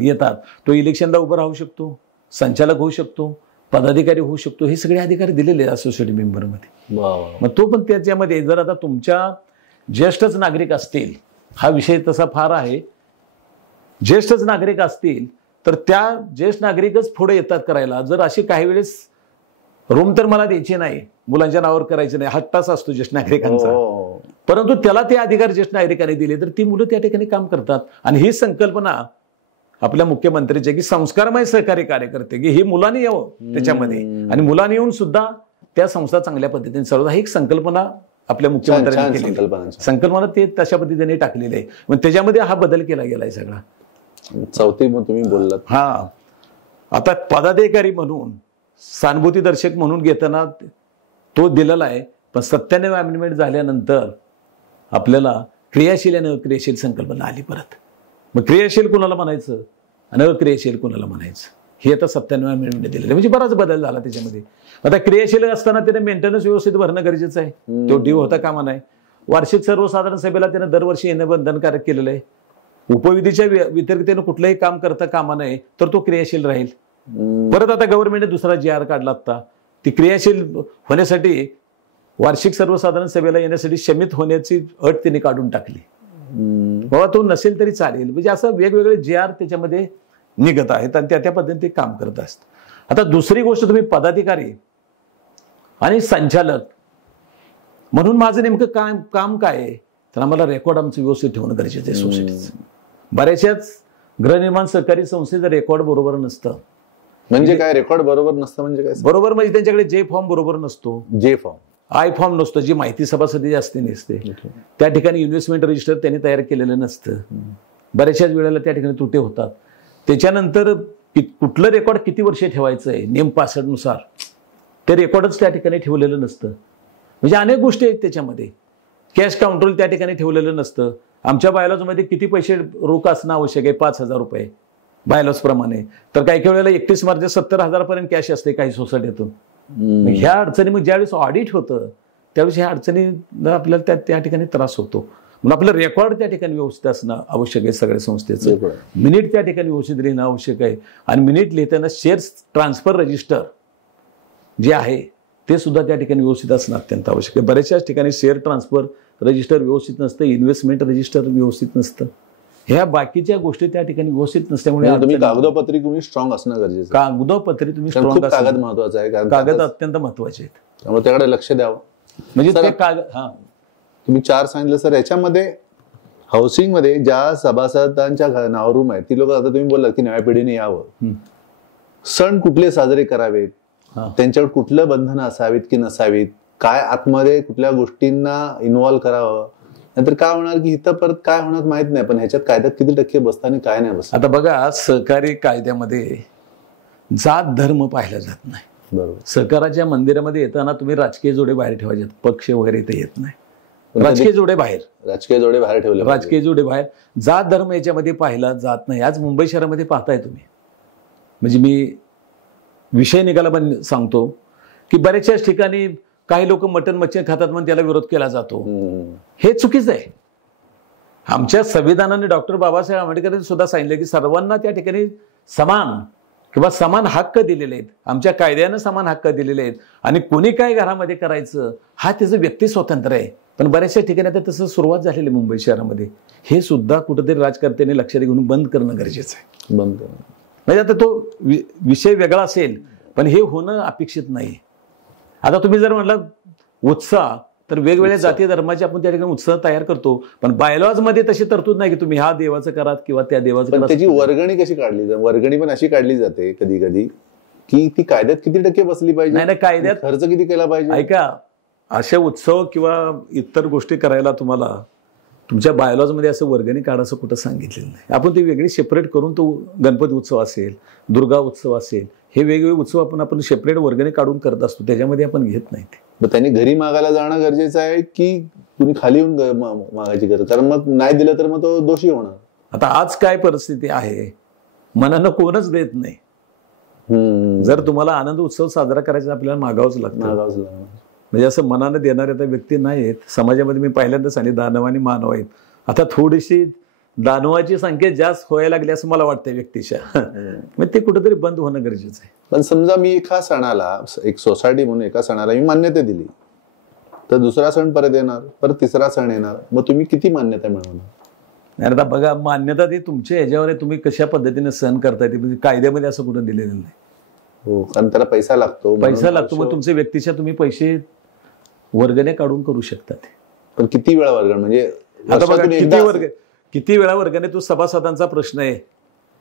येतात. तो इलेक्शनला उभं राहू शकतो, संचालक होऊ शकतो, पदाधिकारी होऊ शकतो, हे सगळे अधिकार दिलेले असोसिएट मेंबरमध्ये. मग तो पण त्याच्यामध्ये जर आता तुमच्या ज्येष्ठच नागरिक असतील, हा विषय तसा फार आहे, ज्येष्ठच नागरिक असतील तर त्या ज्येष्ठ नागरिकच पुढे येतात करायला. जर अशी काही वेळेस रूम तर मला द्यायची नाही, मुलांच्या नावावर करायचे नाही, हट्टाच असतो ज्येष्ठ नागरिकांचा, परंतु त्याला ते अधिकार ज्येष्ठ नागरिकांनी दिले तर ती मुलं त्या ठिकाणी काम करतात. आणि ही संकल्पना आपल्या मुख्यमंत्र्यांची की संस्कारमय सहकारी कार्यकर्ते, की ही मुलांनी यावं त्याच्यामध्ये, आणि मुलांनी येऊन सुद्धा त्या संस्था चांगल्या पद्धतीने चालवतात. ही एक संकल्पना आपल्या मुख्यमंत्र्यांनी केली, संकल्पना ते तशा पद्धतीने टाकलेली आहे. मग त्याच्यामध्ये हा बदल केला गेलाय सगळा. चौथी मग तुम्ही बोललात, हा आता पदाधिकारी म्हणून सहानुभूती दर्शक म्हणून घेताना तो दिलेला आहे, पण 97 अमेंडमेंट झाल्यानंतर आपल्याला क्रियाशील आणि अक्रियाशील संकल्पना आली परत. मग क्रियाशील कुणाला म्हणायचं आणि अक्रियाशील कुणाला म्हणायचं हे आता 97 अमेंडमेंट दिलेलं, म्हणजे बराच बदल झाला त्याच्यामध्ये. आता क्रियाशील असताना त्याने मेंटेनन्स व्यवस्थित भरणं गरजेचं आहे, तो ड्यू होता कामा नाही. वार्षिक सर्वसाधारण सभेला त्याने दरवर्षी येणं बंधनकारक केलेलं आहे. उपविधीच्या व्यतिरिक्त कुठलंही काम करता कामा नये तर तो क्रियाशील राहील. परत आता गव्हर्नमेंटने दुसरा GR काढला आता, ती क्रियाशील होण्यासाठी वार्षिक सर्वसाधारण सभेला येण्यासाठी शमित होण्याची अट त्यांनी काढून टाकली. बाबा तो नसेल तरी चालेल. म्हणजे असं वेगवेगळे JR त्याच्यामध्ये निघत आहेत आणि त्या पद्धतीने ते काम करत असतात. आता दुसरी गोष्ट, तुम्ही पदाधिकारी आणि संचालक म्हणून माझं नेमकं काम काय आहे, तर आम्हाला रेकॉर्ड आमचं व्यवस्थित ठेवणं गरजेचं आहे सोसायटीचं. बऱ्याचशाच गृहनिर्माण सहकारी संस्थेचं रेकॉर्ड बरोबर नसतं. म्हणजे काय रेकॉर्ड बरोबर नसतं म्हणजे काय? बरोबर म्हणजे त्यांच्याकडे जे फॉर्म बरोबर नसतो, जे फॉर्म आय फॉर्म नसतो, जी माहिती सभासदी असते नसते, त्या ठिकाणी इन्व्हेस्टमेंट रजिस्टर त्यांनी तयार केलेलं नसतं. बऱ्याचशाच वेळेला त्या ठिकाणी त्रुटी होतात. त्याच्यानंतर कुठलं रेकॉर्ड किती वर्ष ठेवायचं आहे नियम 65 नुसार ते रेकॉर्डच त्या ठिकाणी ठेवलेलं नसतं. म्हणजे अनेक गोष्टी आहेत त्याच्यामध्ये. कॅश काउंटर त्या ठिकाणी ठेवलेलं नसतं. आमच्या बायलॉजमध्ये किती पैसे रोख असणं आवश्यक आहे, 5,000 रुपये बायलॉज प्रमाणे. तर काही काही वेळेला 31 मार्च 70,000 पर्यंत कॅश असते काही सोसायटीतून. ह्या अडचणी मग ज्यावेळेस ऑडिट होतं त्यावेळेस ह्या अडचणी आपल्याला त्या ठिकाणी त्रास होतो. म्हणून आपलं रेकॉर्ड त्या ठिकाणी व्यवस्थित असणं आवश्यक आहे. सगळ्या संस्थेचं मिनिट त्या ठिकाणी व्यवस्थित लिहिणं आवश्यक आहे. आणि मिनिट लिहिताना शेअर्स ट्रान्सफर रजिस्टर जे आहे ते सुद्धा त्या ठिकाणी व्यवस्थित असणं अत्यंत आवश्यक आहे. बऱ्याचशाच ठिकाणी शेअर ट्रान्सफर रजिस्टर व्यवस्थित नसतं, इन्व्हेस्टमेंट रजिस्टर व्यवस्थित नसतं. ह्या बाकीच्या गोष्टी त्या ठिकाणी व्यवस्थित नसल्यामुळे तुम्ही कागदोपत्री तुम्ही स्ट्रॉंग असणं गरजेचं. कागदोपत्री तुम्ही स्ट्रॉंग, कागद महत्वाचा आहे, कारण कागद अत्यंत महत्वाचे आहेत. त्यामुळे त्याकडे लक्ष द्यावं. म्हणजे ते कागद तुम्ही 4 सांगितलं सर. याच्यामध्ये हाऊसिंग मध्ये ज्या सभासदांच्या नावावर रूम आहे ती लोक, आता तुम्ही बोललात की नव्या पिढीने यावं, सण कुठले साजरे करावेत, त्यांच्यावर कुठलं बंधनं असावीत की नसावीत, काय आतमध्ये कुठल्या गोष्टींना इन्व्हॉल्व्ह करावं, नाहीतर काय होणार की इथं परत काय होणार माहित नाही, पण ह्याच्यात कायद्यात किती टक्के बसतं आणि काय नाही बसत. आता बघा, सहकारी कायद्यामध्ये जात धर्म पाहिला जात नाही. बरोबर. सहकाराच्या मंदिरामध्ये येताना तुम्ही राजकीय जोडे बाहेर ठेवायचे, पक्ष वगैरे इथे येत नाही. राजकीय जोडे बाहेर, राजकीय जोडे बाहेर ठेवले, राजकीय जोडे बाहेर. जात धर्म याच्यामध्ये पाहिला जात नाही. आज मुंबई शहरामध्ये पाहताय तुम्ही, म्हणजे मी विषय निघाला पण सांगतो की बऱ्याचशाच ठिकाणी काही लोक मटण मच्छी खातात म्हणून त्याला विरोध केला जातो. हे चुकीचं आहे. आमच्या संविधानाने डॉक्टर बाबासाहेब आंबेडकरांनी सुद्धा सांगितलं की सर्वांना त्या ठिकाणी समान किंवा समान हक्क दिलेले आहेत. आमच्या कायद्यानं समान हक्क दिलेले आहेत. आणि कोणी काय घरामध्ये करायचं हा त्याचं व्यक्ती स्वातंत्र्य आहे. पण बऱ्याचशा ठिकाणी आता तसं सुरुवात झालेली मुंबई शहरामध्ये. हे सुद्धा कुठेतरी राजकर्त्यांनी लक्षात घेऊन बंद करणं गरजेचं आहे. बंद करणं म्हणजे आता तो विषय वेगळा असेल, पण हे होणं अपेक्षित नाही. आता तुम्ही जर म्हटलं उत्साह, तर वेगवेगळ्या जाती धर्माचे आपण त्या ठिकाणी उत्साह तयार करतो, पण बायलॉज मध्ये तशी तरतूद नाही की तुम्ही हा देवाचं करात किंवा त्या देवाचं करा. त्याची वर्गणी कशी काढली जाते? वर्गणी पण अशी काढली जाते कधी कधी की ती कायद्यात किती टक्के बसली पाहिजे, नाही कायद्यात खर्च किती केला पाहिजे. ऐका, अशा उत्सव किंवा इतर गोष्टी करायला तुम्हाला तुमच्या बायलॉज मध्ये असं वर्गणी काढायचं कुठं सांगितलेलं नाही. आपण ती वेगळी सेपरेट करून, तो गणपती उत्सव असेल, दुर्गा उत्सव असेल, हे वेगवेगळे उत्सव आपण सेपरेट वर्गणी काढून करत असतो, त्याच्यामध्ये आपण घेत नाही. ते त्यांनी घरी मागायला जाणं गरजेचं आहे की कुणी खाली येऊन मागायची गरज, कारण मग नाही दिलं तर मग तो दोषी होणार. आता आज काय परिस्थिती आहे, मनानं कोणच देत नाही. जर तुम्हाला आनंद उत्सव साजरा करायचा आपल्याला मागावंच लागतं. म्हणजे असं मनानं देणारे आता व्यक्ती नाही आहेत समाजामध्ये. मी पहिल्यांदा सांगितलं दानव आणि मानव आहेत. आता थोडीशी दानवाची संख्या जास्त व्हायला लागली असं मला वाटतं व्यक्तीच्या. मग ते कुठेतरी बंद होणं गरजेचं आहे. पण समजा मी एका सणाला, एक सोसायटी म्हणून एका सणाला मी मान्यता दिली, तर दुसरा सण परत येणार, परत तिसरा सण येणार, मग तुम्ही किती मान्यता मिळवणार? आता बघा, मान्यता ती तुमच्या ह्याच्यावर आहे, तुम्ही कशा पद्धतीने सण करताय. म्हणजे कायद्यामध्ये असं कुठं दिलेलं नाही. हो, कारण त्याला पैसा लागतो. मग तुमचे व्यक्तीच्या तुम्ही पैसे वर्गणे काढून करू शकता. पण किती वेळा वर्गण, म्हणजे आता बघा किती वेळा वर्गणे, तो सभासदांचा प्रश्न आहे.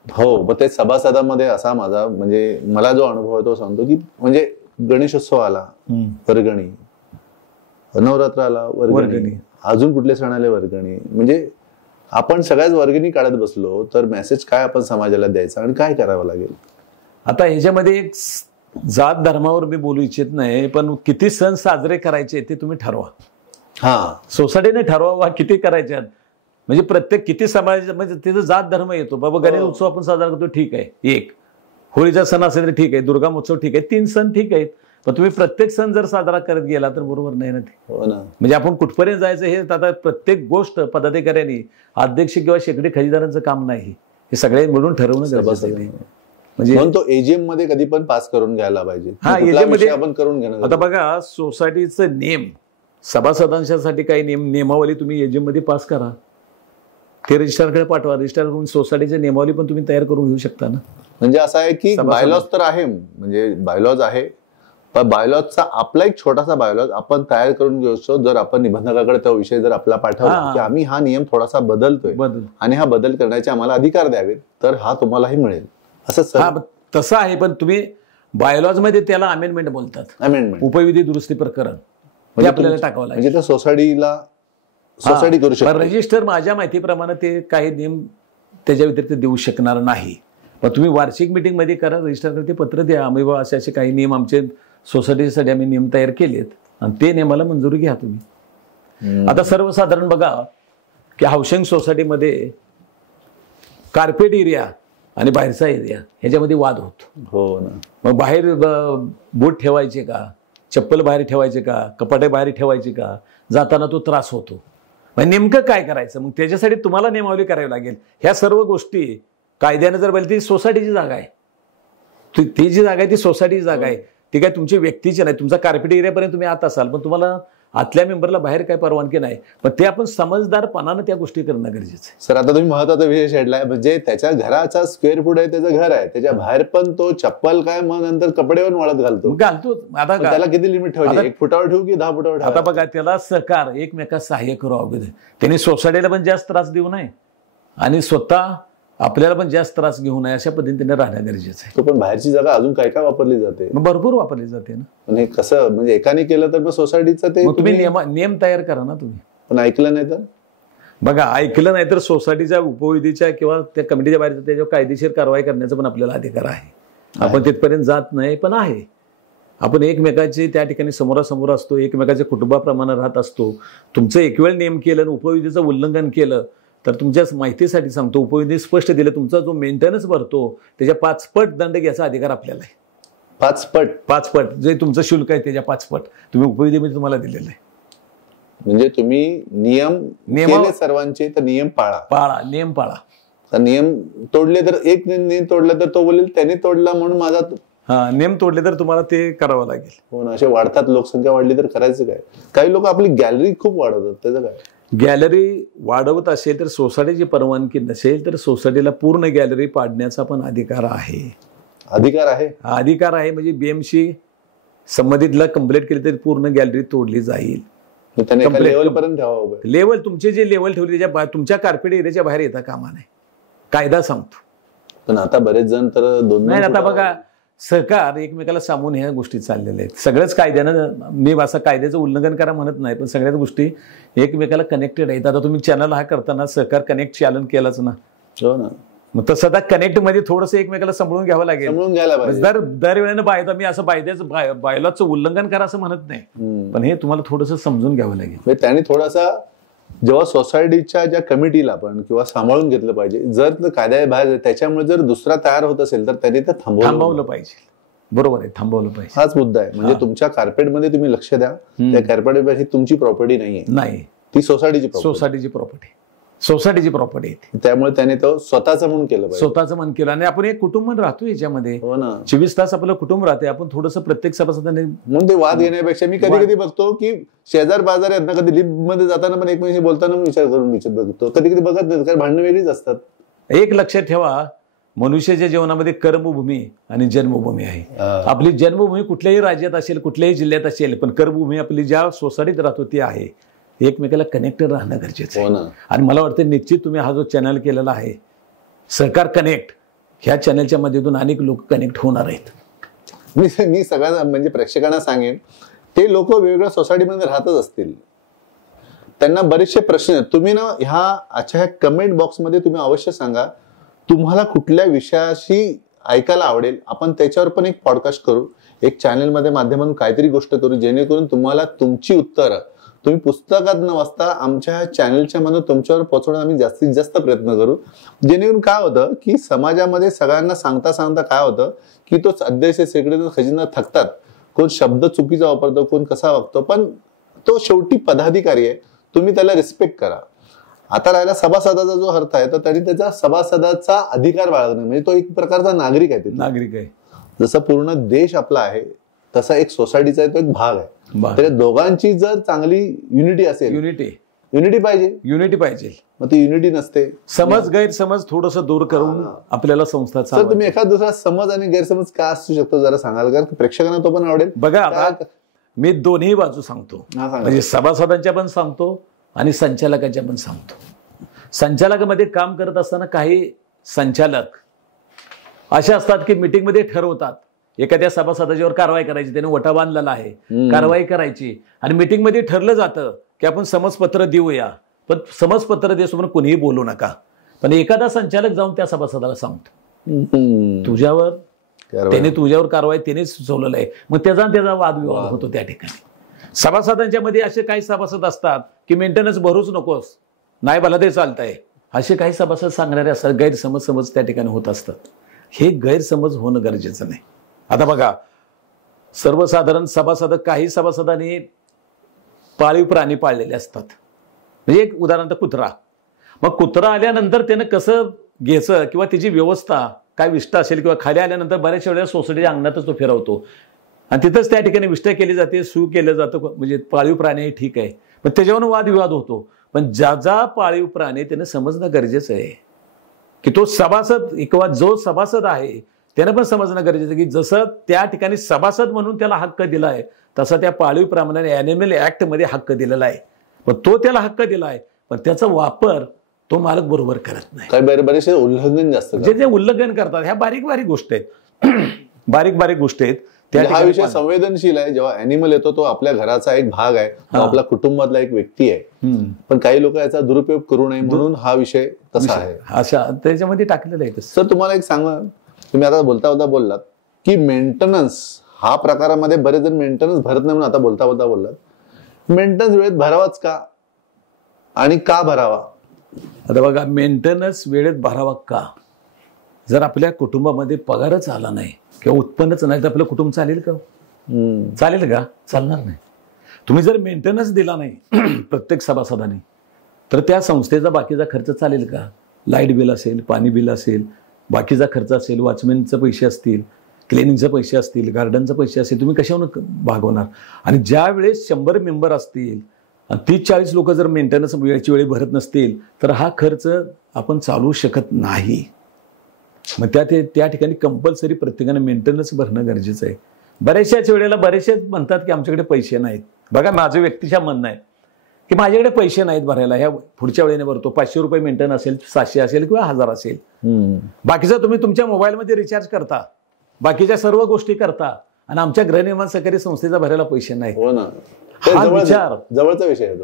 हो, मग ते सभासदांमध्ये असा माझा, म्हणजे मला जो अनुभव आहे तो सांगतो की म्हणजे गणेशोत्सव आला वर्गणी, नवरात्र आला वर्गणी, अजून कुठले सण आले वर्गणी. म्हणजे आपण सगळ्याच वर्गणी काढत बसलो तर मेसेज काय आपण समाजाला द्यायचा आणि काय करावं लागेल? आता ह्याच्यामध्ये एक जात धर्मावर मी बोलू इच्छित नाही, पण किती सण साजरे करायचे ते तुम्ही ठरवा. सोसायटीने ठरवा किती करायचे. म्हणजे प्रत्येक किती समाज, म्हणजे तिथं जात धर्म येतो. बाबा गणेश उत्सव आपण साजरा करतो, ठीक आहे. एक होळीचा सण असेल तर ठीक आहे, दुर्गा उत्सव ठीक आहे, 3 सण ठीक आहेत. पण तुम्ही प्रत्येक सण जर साजरा करत गेला तर बरोबर नाही ना ते. म्हणजे आपण कुठपर्यंत जायचं हे आता प्रत्येक गोष्ट पदाधिकाऱ्यांनी, अध्यक्ष किंवा शेकडे खजिनदारांचं काम नाही. हे सगळे मिळून ठरवणं गरजेचं आहे. म्हणजे तो एजीएम मध्ये कधी पण पास करून घ्यायला पाहिजे. हा, एजीएम मध्ये आपण करून घेणं. आता बघा, सोसायटीचे नियम सभासदांसाठी काही नियमावली तुम्ही AGM मध्ये पास करा, ते रजिस्ट्रारकडे पाठवा, रजिस्ट्रार करून सोसायटीची नियमावली पण तुम्ही तयार करून घेऊ शकता ना. म्हणजे असं आहे की बायलॉज तर आहे, म्हणजे बायलॉज आहे, पण बायलॉजचा आपला एक छोटासा बायलॉज आपण तयार करून घेऊ शकतो जर आपण निबंधकाकडे तो विषय जर आपला पाठवला की आम्ही हा नियम थोडासा बदलतोय आणि हा बदल करण्याचे आम्हाला अधिकार द्यावेत, तर हा तुम्हालाही मिळेल असं. तसं आहे, पण तुम्ही बायलॉज मध्ये त्याला अमेंडमेंट बोलतात, अमेंडमेंट, उपविधी दुरुस्ती प्रकरण आपल्याला टाकावं लागेल. म्हणजे सोसायटी करू शकतो. रजिस्टर माझ्या माहितीप्रमाणे ते काही नियम त्याच्या व्यतिरिक्त देऊ शकणार नाही. पण तुम्ही वार्षिक मीटिंग मध्ये करा, रजिस्टरकडे ते पत्र द्या, आम्ही बाबा असे काही नियम आमचे सोसायटीसाठी आम्ही नियम तयार केलेत आणि ते नियमाला मंजुरी घ्या तुम्ही. आता सर्वसाधारण बघा की हाऊसिंग सोसायटीमध्ये कार्पेट एरिया आणि बाहेरचा एरिया ह्याच्यामध्ये वाद होतो. हो ना. मग बाहेर बूट ठेवायचे का, चप्पल बाहेर ठेवायचे का, कपाटे बाहेर ठेवायचे का, जाताना तो त्रास होतो. मग नेमकं काय करायचं, मग त्याच्यासाठी तुम्हाला नियमावली करावी लागेल. ह्या सर्व गोष्टी कायद्याने जर पाहिजे ती सोसायटीची जागा आहे, ती जी जागा आहे ती सोसायटीची जागा आहे, ती काय तुमची व्यक्तीची नाही. तुमचा कार्पेट एरियापर्यंत तुम्ही आत असाल, पण तुम्हाला आतल्या मेंबरला बाहेर काय परवानगी नाही. पण ते आपण समजदारपणानं त्या गोष्टी करणं गरजेचं आहे. सर, आता तुम्ही महत्वाचा विषय छेडलाय, म्हणजे त्याच्या घराचा स्क्वेअर फूट आहे, त्याचं घर आहे, त्याच्या बाहेर पण तो चप्पल काय मग नंतर कपडे पण वाळत घालतो. आता त्याला किती लिमिट ठेवायची, 1 फुटावर ठेवू की 10 फुटावर? आता बघा, त्याला सहकार एकमेकात सहाय्य करू अवघड. त्यांनी सोसायटीला पण जास्त त्रास देऊ नये आणि स्वतः आपल्याला पण जास्त त्रास घेऊ नये अशा पद्धतीने राहणं गरजेचं आहे. पण बाहेरची जागा अजून काय काय वापरली जाते? भरपूर वापरली जाते ना. आणि कसं, म्हणजे एकाने केलं तर मग सोसायटीचं ते तुम्ही नियम तयार करा ना तुम्ही. पण ऐकलं नाही तर बघा, ऐकलं नाही तर सोसायटीच्या उपविधीच्या किंवा त्या कमिटीच्या बाहेर त्याच्यावर कायदेशीर कारवाई करण्याचा पण आपल्याला अधिकार आहे. आपण तिथपर्यंत जात नाही, पण आहे. आपण एकमेकाची त्या ठिकाणी समोरासमोर असतो, एकमेकाच्या कुटुंबाप्रमाणे राहत असतो. तुमचं एक वेळ नेम केलं आणि उपविधीचं उल्लंघन केलं तर तुमच्या माहितीसाठी सांगतो, उपविधी स्पष्ट दिलं, तुमचा जो मेंटेनन्स भरतो त्याच्या 5 पट दंड घ्यायचा अधिकार आपल्याला आहे. 5 पट जे तुमचं शुल्क आहे त्याच्या 5 पट तुम्ही उपविधीमध्ये तुम्हाला दिलेलं आहे. म्हणजे तुम्ही नियम सर्वांचे, तर नियम पाळा. नियम पाळा. नियम तोडले तर, एक नियम तोडला तर तो बोलेल त्याने तोडला म्हणून माझा, नियम तोडले तर तुम्हाला ते करावं लागेल. हो ना. असे वाढतात, लोकसंख्या वाढली तर करायचं काय? काही लोक आपली गॅलरी खूप वाढवतात, त्याचं काय? गॅलरी वाढवत असेल तर सोसायटीची परवानगी नसेल तर सोसायटीला पूर्ण गॅलरी पाडण्याचा पण अधिकार आहे. अधिकार आहे म्हणजे BMC संबंधितला कंप्लेंट केली तरी पूर्ण गॅलरी तोडली जाईल. लेवल तुमचे जे लेवल ठेवले त्याच्या तुमच्या कार्पेट एरियाच्या बाहेर येता कामा नये, कायदा सांगतो. पण आता बरेच जण तर नाही. आता बघा, सहकार एकमेकाला सामून ह्या गोष्टी चाललेल्या आहेत. सगळ्याच कायद्यानं, मी असं कायद्याचं उल्लंघन करा म्हणत नाही, पण सगळ्याच गोष्टी एकमेकाला कनेक्टेड आहेत. आता तुम्ही चॅनल हा करताना सहकार कनेक्ट चॅनल केलाच ना. हो ना. मग तसं आता कनेक्ट मध्ये थोडंसं एकमेकाला समजून घ्यावं लागेल. दरवेळेनं मी असं बायलॉजचं उल्लंघन करा असं म्हणत नाही, पण हे तुम्हाला थोडंसं समजून घ्यावं लागेल. त्यांनी थोडासा जेव्हा सोसायटीच्या ज्या कमिटीला पण किंवा सांभाळून घेतलं पाहिजे. जर कायद्या बाहेर त्याच्यामुळे जर दुसरा तयार होत असेल तर त्यांनी ते थांबवलं पाहिजे. बरोबर आहे, थांबवलं पाहिजे. हाच मुद्दा आहे. म्हणजे तुमच्या कार्पेटमध्ये तुम्ही लक्ष द्या. त्या कार्पेट ही तुमची प्रॉपर्टी नाही, ती सोसायटीची प्रॉपर्टी आहे. त्यामुळे त्याने तो स्वतःचं म्हणून केलं आणि आपण एक कुटुंब राहतो याच्यामध्ये. हो ना. 24 तास आपलं कुटुंब राहते. आपण थोडंसं प्रत्येक सभासदाने म्हणून ते वाद येण्यापेक्षा मी कधी बघतो की शेजार बाजार आहेत ना, कधी लिफ्ट मध्ये जाताना पण एकमेकांशी बोलताना विचार करून बघतो. कधी बघत नाही, कारण भांडणं वेगळीच असतात. एक लक्षात ठेवा, मनुष्याच्या जीवनामध्ये कर्मभूमी आणि जन्मभूमी आहे. आपली जन्मभूमी कुठल्याही राज्यात असेल, कुठल्याही जिल्ह्यात असेल, पण कर्मभूमी आपली ज्या सोसायटीत राहतो ती आहे. एकमेकाला कनेक्टेड राहणं गरजेचं आहे. आणि मला वाटतं निश्चित तुम्ही हा जो चॅनल केलेला आहे सहकार कनेक्ट, ह्या चॅनलच्या माध्यमातून अनेक लोक कनेक्ट होणार आहेत. मी सगळ्या म्हणजे प्रेक्षकांना सांगेन, ते लोक वेगवेगळ्या सोसायटीमध्ये राहतच असतील, त्यांना बरेचसे प्रश्न तुम्ही ना ह्या कमेंट बॉक्समध्ये तुम्ही अवश्य सांगा. तुम्हाला कुठल्या विषयाशी ऐकायला आवडेल, आपण त्याच्यावर पण एक पॉडकास्ट करू, एक चॅनलमध्ये माध्यमातून काहीतरी गोष्ट करू, जेणेकरून तुम्हाला तुमची उत्तरं तुम्ही पुस्तकात न वाचता आमच्या चॅनलच्या मधून तुमच्यावर पोहोचवण्याचा आम्ही जास्तीत जास्त प्रयत्न करू. जेणेकरून काय होतं की समाजामध्ये सगळ्यांना सांगता काय होतं की तोच अध्यक्ष सेक्रेटरी खजिना थकतात, कोण शब्द चुकीचा वापरतो, कोण कसा वागतो, पण तो शेवटी पदाधिकारी आहे, तुम्ही त्याला रिस्पेक्ट करा. आता राहिला सभासदाचा जो अर्थ आहे, तर त्यांनी त्याचा सभासदाचा अधिकार बाळगणे, म्हणजे तो एक प्रकारचा नागरिक आहे. नागरिक आहे. जसं पूर्ण देश आपला आहे तसा एक सोसायटीचा तो एक भाग आहे. बरं. तर या दोघांची जर चांगली युनिटी असेल, युनिटी पाहिजे, मग ती युनिटी नसते. समज गैरसमज थोडस दूर करून आपल्याला संस्था सर तुम्ही एखाद दुसरा समज आणि गैरसमज का असू शकतो जरा सांगाल का? प्रेक्षकांना तो पण आवडेल. बघा आता मी दोन्ही बाजू सांगतो, म्हणजे सभासदांच्या पण सांगतो आणि संचालकांच्या पण सांगतो. संचालकामध्ये काम करत असताना काही संचालक असे असतात की मीटिंगमध्ये ठरवतात एखाद्या सभासदाच्यावर कारवाई करायची, त्याने वटा बांधलेला आहे, कारवाई करायची, आणि मीटिंगमध्ये ठरलं जातं की आपण समजपत्र देऊया, पण समजपत्र देऊन कोणीही बोलू नका. पण एखादा संचालक जाऊन त्या सभासदाला सांगतो तुझ्यावर, त्याने तुझ्यावर कारवाई त्याने सुचवलेलं आहे, मग त्याचा वादविवाद होतो त्या ठिकाणी. सभासदांच्या मध्ये असे काही सभासद असतात की मेंटेनन्स भरूच नकोस, नाही मला ते चालतंय, असे काही सभासद सांगणारे असतात. गैरसमज त्या ठिकाणी होत असतात. हे गैरसमज होणं गरजेचं नाही. आता बघा, सर्वसाधारण सभासद, काही सभासदांनी पाळीव प्राणी पाळलेले असतात. म्हणजे एक उदाहरण, कुत्रा. मग कुत्रा आल्यानंतर त्यानं कसं घ्यायचं किंवा त्याची व्यवस्था काय, विष्ठा असेल किंवा खाली आल्यानंतर बऱ्याचशा वेळेला सोसायटीच्या अंगणातच तो फिरवतो आणि तिथंच त्या ठिकाणी विष्ठा केली जाते, सू केलं जातं. म्हणजे पाळीव प्राणी ठीक आहे, पण त्याच्यावर वादविवाद होतो. पण ज्या पाळीव प्राणी त्यानं समजणं गरजेचं आहे की तो सभासद किंवा जो सभासद आहे त्यानं पण समजणं गरजेचं आहे की जसं त्या ठिकाणी सभासद म्हणून त्याला हक्क दिला आहे तसा त्या पाळीव प्राण्याने ॲनिमल ऍक्ट मध्ये हक्क दिलेला आहे. पण तो त्याला हक्क दिला आहे, पण त्याचा वापर तो मालक बरोबर करत नाही. काही बरेचसे उल्लंघन जास्त, जे उल्लंघन करतात, ह्या बारीक गोष्टी आहेत. बारीक गोष्टी आहेत. हा विषय संवेदनशील आहे. जेव्हा ॲनिमल येतो तो आपल्या घराचा एक भाग आहे, तो आपला कुटुंबातला एक व्यक्ती आहे, पण काही लोक याचा दुरुपयोग करू नये म्हणून हा विषय तसा आहे, अशा त्याच्यामध्ये टाकलेला आहे. सर तुम्हाला एक सांगा, तुम्ही आता बोललात की मेंटेनन्स हा प्रकारामध्ये बरेच जण मेंटेनन्स भरत नाही म्हणून आता बोललात. मेंटेनन्स वेळेत भरावाच का आणि का भरावा? आता बघा, मेंटेनन्स वेळेत भरावा का? जर आपल्या कुटुंबामध्ये पगारच आला नाही किंवा उत्पन्नच नाही तर आपलं कुटुंब चालेल का? चालेल का? चालणार नाही. तुम्ही जर मेंटेनन्स दिला नाही प्रत्येक सभासदाने, तर त्या संस्थेचा बाकीचा खर्च चालेल का? लाईट बिल असेल, पाणी बिल असेल, बाकीचा खर्च असेल, वॉचमॅनचे पैसे असतील, क्लिनिंगचे पैसे असतील, गार्डनचे पैसे असतील, तुम्ही कशावर भागवणार? आणि ज्या वेळेस 100 मेंबर असतील आणि 30-40 लोक जर मेंटेनन्स वेळेची वेळी भरत नसतील तर हा खर्च आपण चालवू शकत नाही. मग त्या ठिकाणी कंपल्सरी प्रत्येकाने मेंटेनन्स भरणं गरजेचं आहे. बऱ्याचशाच वेळेला बरेचसे म्हणतात की आमच्याकडे पैसे नाहीत. बघा, माझं व्यक्तिशः म्हणणं आहे की माझ्याकडे पैसे नाहीत भरायला, ह्या पुढच्या वेळेने भरतो. 500 रुपये मेंटेन असेल, 700 असेल किंवा 1000 असेल. बाकीचा तुम्ही तुमच्या मोबाईलमध्ये रिचार्ज करता, बाकीच्या सर्व गोष्टी करता, आणि आमच्या गृहनिर्माण सहकारी संस्थेचा भरायला पैसे नाहीत.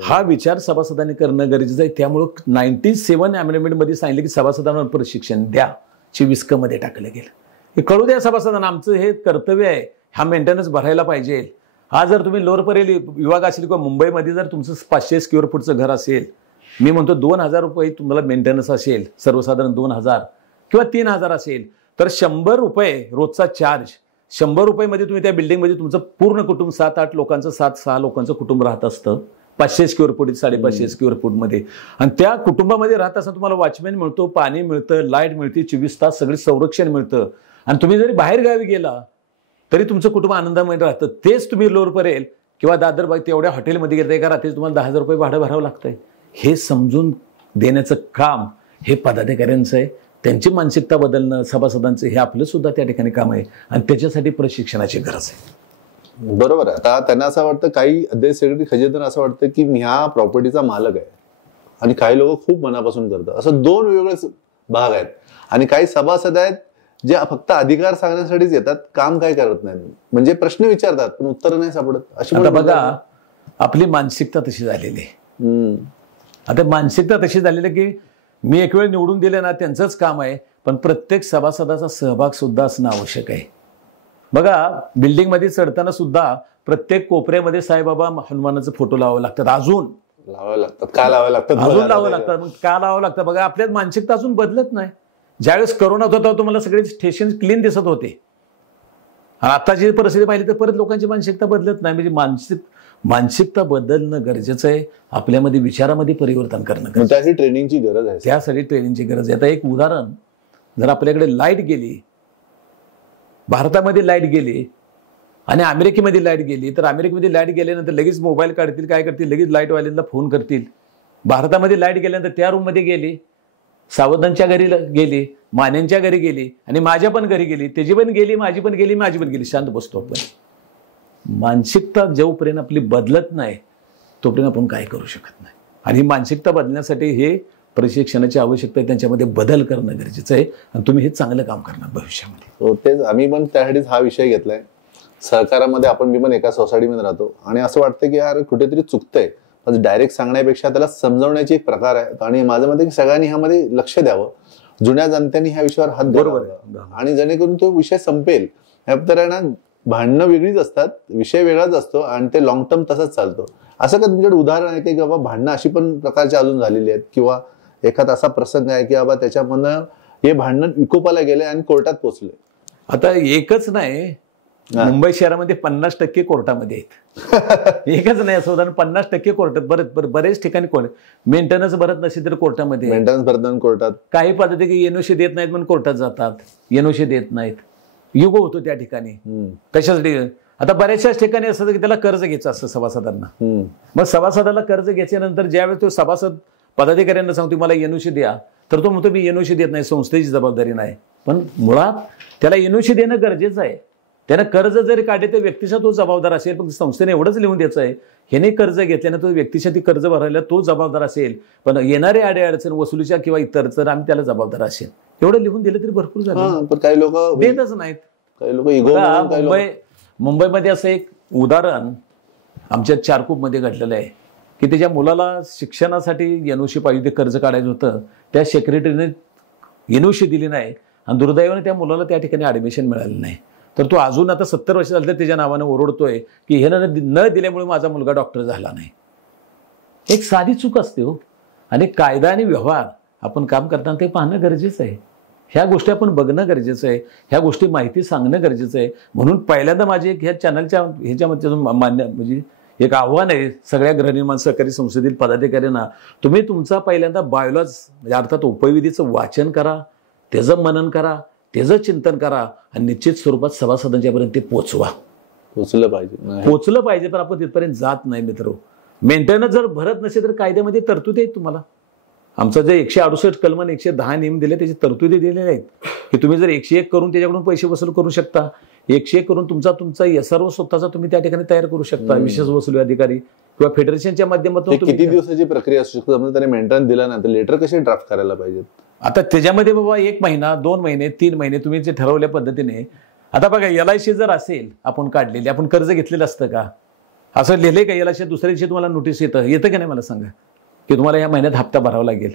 हा विचार सभासदांनी करणं गरजेचं आहे. त्यामुळं 97 अमेंडमेंट मध्ये सांगितलं की सभासदांना प्रशिक्षण द्या, 24 मध्ये टाकलं गेलं. हे कळू द्या सभासदांना, आमचं हे कर्तव्य आहे, हा मेंटेनन्स भरायला पाहिजे. हा जर तुम्ही लोअर परेल विभाग असेल किंवा मुंबईमध्ये जर तुमचं 500 स्क्वेअर फूटचं घर असेल, मी म्हणतो 2000 रुपये तुम्हाला मेंटेनन्स असेल, सर्वसाधारण 2000 किंवा 3000 असेल, तर 100 रुपये रोजचा चार्ज, 100 रुपये तुम्ही त्या बिल्डिंगमध्ये तुमचं पूर्ण कुटुंब 7-8 लोकांचं, 7-6 लोकांचं कुटुंब राहत असतं. 500 स्क्वेअर फूट, 550 स्क्वेअर फूट मध्ये, आणि त्या कुटुंबामध्ये राहत असताना तुम्हाला वॉचमॅन मिळतो, पाणी मिळतं, लाईट मिळते, 24 तास सगळे संरक्षण मिळतं. आणि तुम्ही जरी बाहेर गावी गेला तरी तुमचं कुटुंब आनंदामध्ये राहतं. तेच तुम्ही लोअर परेल किंवा दादर बाग तेवढ्या हॉटेलमध्ये गेलं एका रात्री तुम्हाला 10,000 रुपये भाडं भरावं लागतंय. हे समजून देण्याचं काम हे पदाधिकाऱ्यांचं आहे. त्यांची मानसिकता बदलणं, सभासदांचं, हे आपलं सुद्धा त्या ठिकाणी काम आहे आणि त्याच्यासाठी प्रशिक्षणाची गरज आहे. बरोबर आहे. आता त्यांना असं वाटतं, काही अध्यक्ष सेक्रेटरी खजिनदार असं वाटतं की मी ह्या प्रॉपर्टीचा मालक आहे, आणि काही लोक खूप मनापासून करतात. असं दोन वेगवेगळे भाग आहेत. आणि काही सभासद आहेत जे फक्त अधिकार सांगण्यासाठीच येतात, काम काय करत नाही, म्हणजे प्रश्न विचारतात पण उत्तर नाही सापडत. अशी बघा, आपली मानसिकता तशी झालेली आहे. आता मानसिकता तशी झालेली की मी एक वेळ निवडून दिले ना, त्यांचंच काम आहे, पण प्रत्येक सभासदाचा सहभाग सुद्धा असणं आवश्यक आहे. बघा, बिल्डिंग मध्ये चढताना सुद्धा प्रत्येक कोपऱ्यामध्ये साईबाबा हनुमानाचे फोटो लावावे लागतात. अजून लावावे लागतात. का लावावे लागतात? अजून लावावं लागतात. मग का लावावं लागतं? बघा, आपल्यात मानसिकता अजून बदलत नाही. ज्यावेळेस करोना होता तुम्हाला सगळे स्टेशन क्लीन दिसत होते, आणि आताची परिस्थिती पाहिली तर परत लोकांची मानसिकता बदलत नाही. म्हणजे मानसिकता बदलणं गरजेचं आहे. आपल्यामध्ये विचारामध्ये परिवर्तन करणं, त्यासाठी ट्रेनिंगची गरज आहे. त्यासाठी ट्रेनिंगची गरज आहे. आता एक उदाहरण, जर आपल्याकडे लाईट गेली, भारतामध्ये लाईट गेली, आणि अमेरिकेमध्ये लाईट गेली तर अमेरिकेमध्ये लाईट गेल्यानंतर लगेच मोबाईल काढतील, काय करतील, लगेच लाईटवाल्यांना फोन करतील. भारतामध्ये लाईट गेल्यानंतर त्या रूममध्ये गेली, सावधानच्या घरी गेली, मान्यांच्या घरी गेली आणि माझ्या पण घरी गेली, त्याची पण गेली, माझी पण गेली, माझी पण गेली. शांत बसतो आपण. मानसिकता जोपर्यंत आपली बदलत नाही तोपर्यंत आपण काय करू शकत नाही. आणि ही मानसिकता बदलण्यासाठी हे प्रशिक्षणाची आवश्यकता आहे, त्यांच्यामध्ये बदल करणं गरजेचं आहे आणि तुम्ही हे चांगलं काम करणार भविष्यामध्ये. तेच आम्ही पण त्यासाठीच हा विषय घेतलाय. सहकारामध्ये मी पण एका सोसायटीमध्ये राहतो आणि असं वाटतं की यार कुठेतरी चुकतंय, डायरेक्ट सांगण्यापेक्षा त्याला समजवण्याची एक प्रकार आहे. आणि माझं मत आहे की सगळ्यांनी ह्यामध्ये लक्ष द्यावं, जुन्या जाणत्यांनी ह्या विषयावर हात द्यावा आणि जेणेकरून तो विषय संपेल. तर आहे ना, भांडणं वेगळीच असतात, विषय वेगळाच असतो आणि ते लॉंग टर्म तसंच चालतो. असं का तुमच्याकडे उदाहरण आहे की बाबा भांडणं अशी पण प्रकारची अजून झालेली आहेत किंवा एखादा असा प्रसंग आहे की बाबा त्याच्यामधनं हे भांडण विकोपाला गेले आणि कोर्टात पोहोचले? आता एकच नाही, मुंबई शहरामध्ये 50% कोर्टामध्ये आहेत. एकच नाही, असं 50% कोर्टात बरेच ठिकाणी कोर्ट मेंटेनन्स भरत नसेल तर कोर्टामध्ये, मेंटेनन्स भरत कोर्टात. काही पद्धती की एनओसी देत नाहीत म्हणून कोर्टात जातात, एनओसी देत नाहीत, युग होतो त्या ठिकाणी. कशासाठी? आता बऱ्याचशाच ठिकाणी असतं की त्याला कर्ज घ्यायचं असतं सभासदांना. मग सभासदाला कर्ज घ्यायच्यानंतर ज्यावेळेस तो सभासद पदाधिकाऱ्यांना सांगतो मला एनओसी द्या, तर तो म्हणतो मी एनओसी देत नाही, संस्थेची जबाबदारी नाही. पण मुळात त्याला एनओसी देणं गरजेचं आहे. त्यानं कर्ज जरी काढले तर व्यक्तीचा तो जबाबदार असेल, पण संस्थेने एवढंच लिहून द्यायचं आहे ह्याने कर्ज घेतल्यानं तो व्यक्तीच्या ती कर्ज भरायला तो जबाबदार असेल, पण येणारे अडचण वसुलीच्या किंवा इतर तर आम्ही त्याला जबाबदार असेल, एवढं लिहून दिलं तरी भरपूर झालं. पण काही लोक देतच नाहीत. काही लोक मुंबईमध्ये असं एक उदाहरण आमच्या चारकूपमध्ये घडलेलं आहे की त्याच्या मुलाला शिक्षणासाठी एनओसी पाहिजे, ते कर्ज काढायचं होतं, त्या सेक्रेटरीने एनओसी दिली नाही आणि दुर्दैवाने त्या मुलाला त्या ठिकाणी ऍडमिशन मिळालं नाही. तर तो अजून आता 70 वर्ष झालं त्याच्या नावानं ओरडतोय की हे न दिल्यामुळे माझा मुलगा डॉक्टर झाला नाही. एक साधी चूक असते हो. आणि कायदा आणि व्यवहार आपण काम करताना ते पाहणं गरजेचं आहे. ह्या गोष्टी आपण बघणं गरजेचं आहे, ह्या गोष्टी माहिती सांगणं गरजेचं आहे. म्हणून पहिल्यांदा माझे एक ह्या चॅनलच्या ह्याच्यामध्ये म्हणजे एक आव्हान आहे सगळ्या गृहनिर्माण सहकारी संस्थेतील पदाधिकाऱ्यांना, तुम्ही तुमचा पहिल्यांदा बायोलॉज म्हणजे अर्थात उपविधीचं वाचन करा, त्याचं मनन करा, त्याचं चिंतन करा आणि निश्चित स्वरूपात सभासदांच्यापर्यंत ते पोचलं पाहिजे. पण आपण तिथपर्यंत जात नाही मित्र. मेंटेनन्स जर भरत नसेल तर कायद्यामध्ये तरतुदी आहेत. तुम्हाला आमचं जे 168 कलम 110 नियम दिले त्याची तरतुदी दिलेल्या आहेत की तुम्ही जर 101 करून त्याच्याकडून पैसे वसूल करू शकता, 101 करून तुमचा एसआरओ स्वतःचा तुम्ही त्या ठिकाणी तयार करू शकता, विशेष वसुली अधिकारी किंवा फेडरेशनच्या माध्यमातून. किती दिवसाची प्रक्रिया असू शकते? त्याने मेंटेनन्स दिला नाही तर लेटर कसे ड्राफ्ट करायला पाहिजेत? आता त्याच्यामध्ये बाबा 1 महिना 2 महिने 3 महिने तुम्ही जे ठरवल्या पद्धतीने. आता बघा LIC जर असेल आपण काढलेली, आपण कर्ज घेतलेलं असतं का? असं लिहिलंय का LIC दुसऱ्या दिवशी तुम्हाला नोटीस येतं का नाही? मला सांगा की तुम्हाला या महिन्यात हप्ता भरावा लागेल.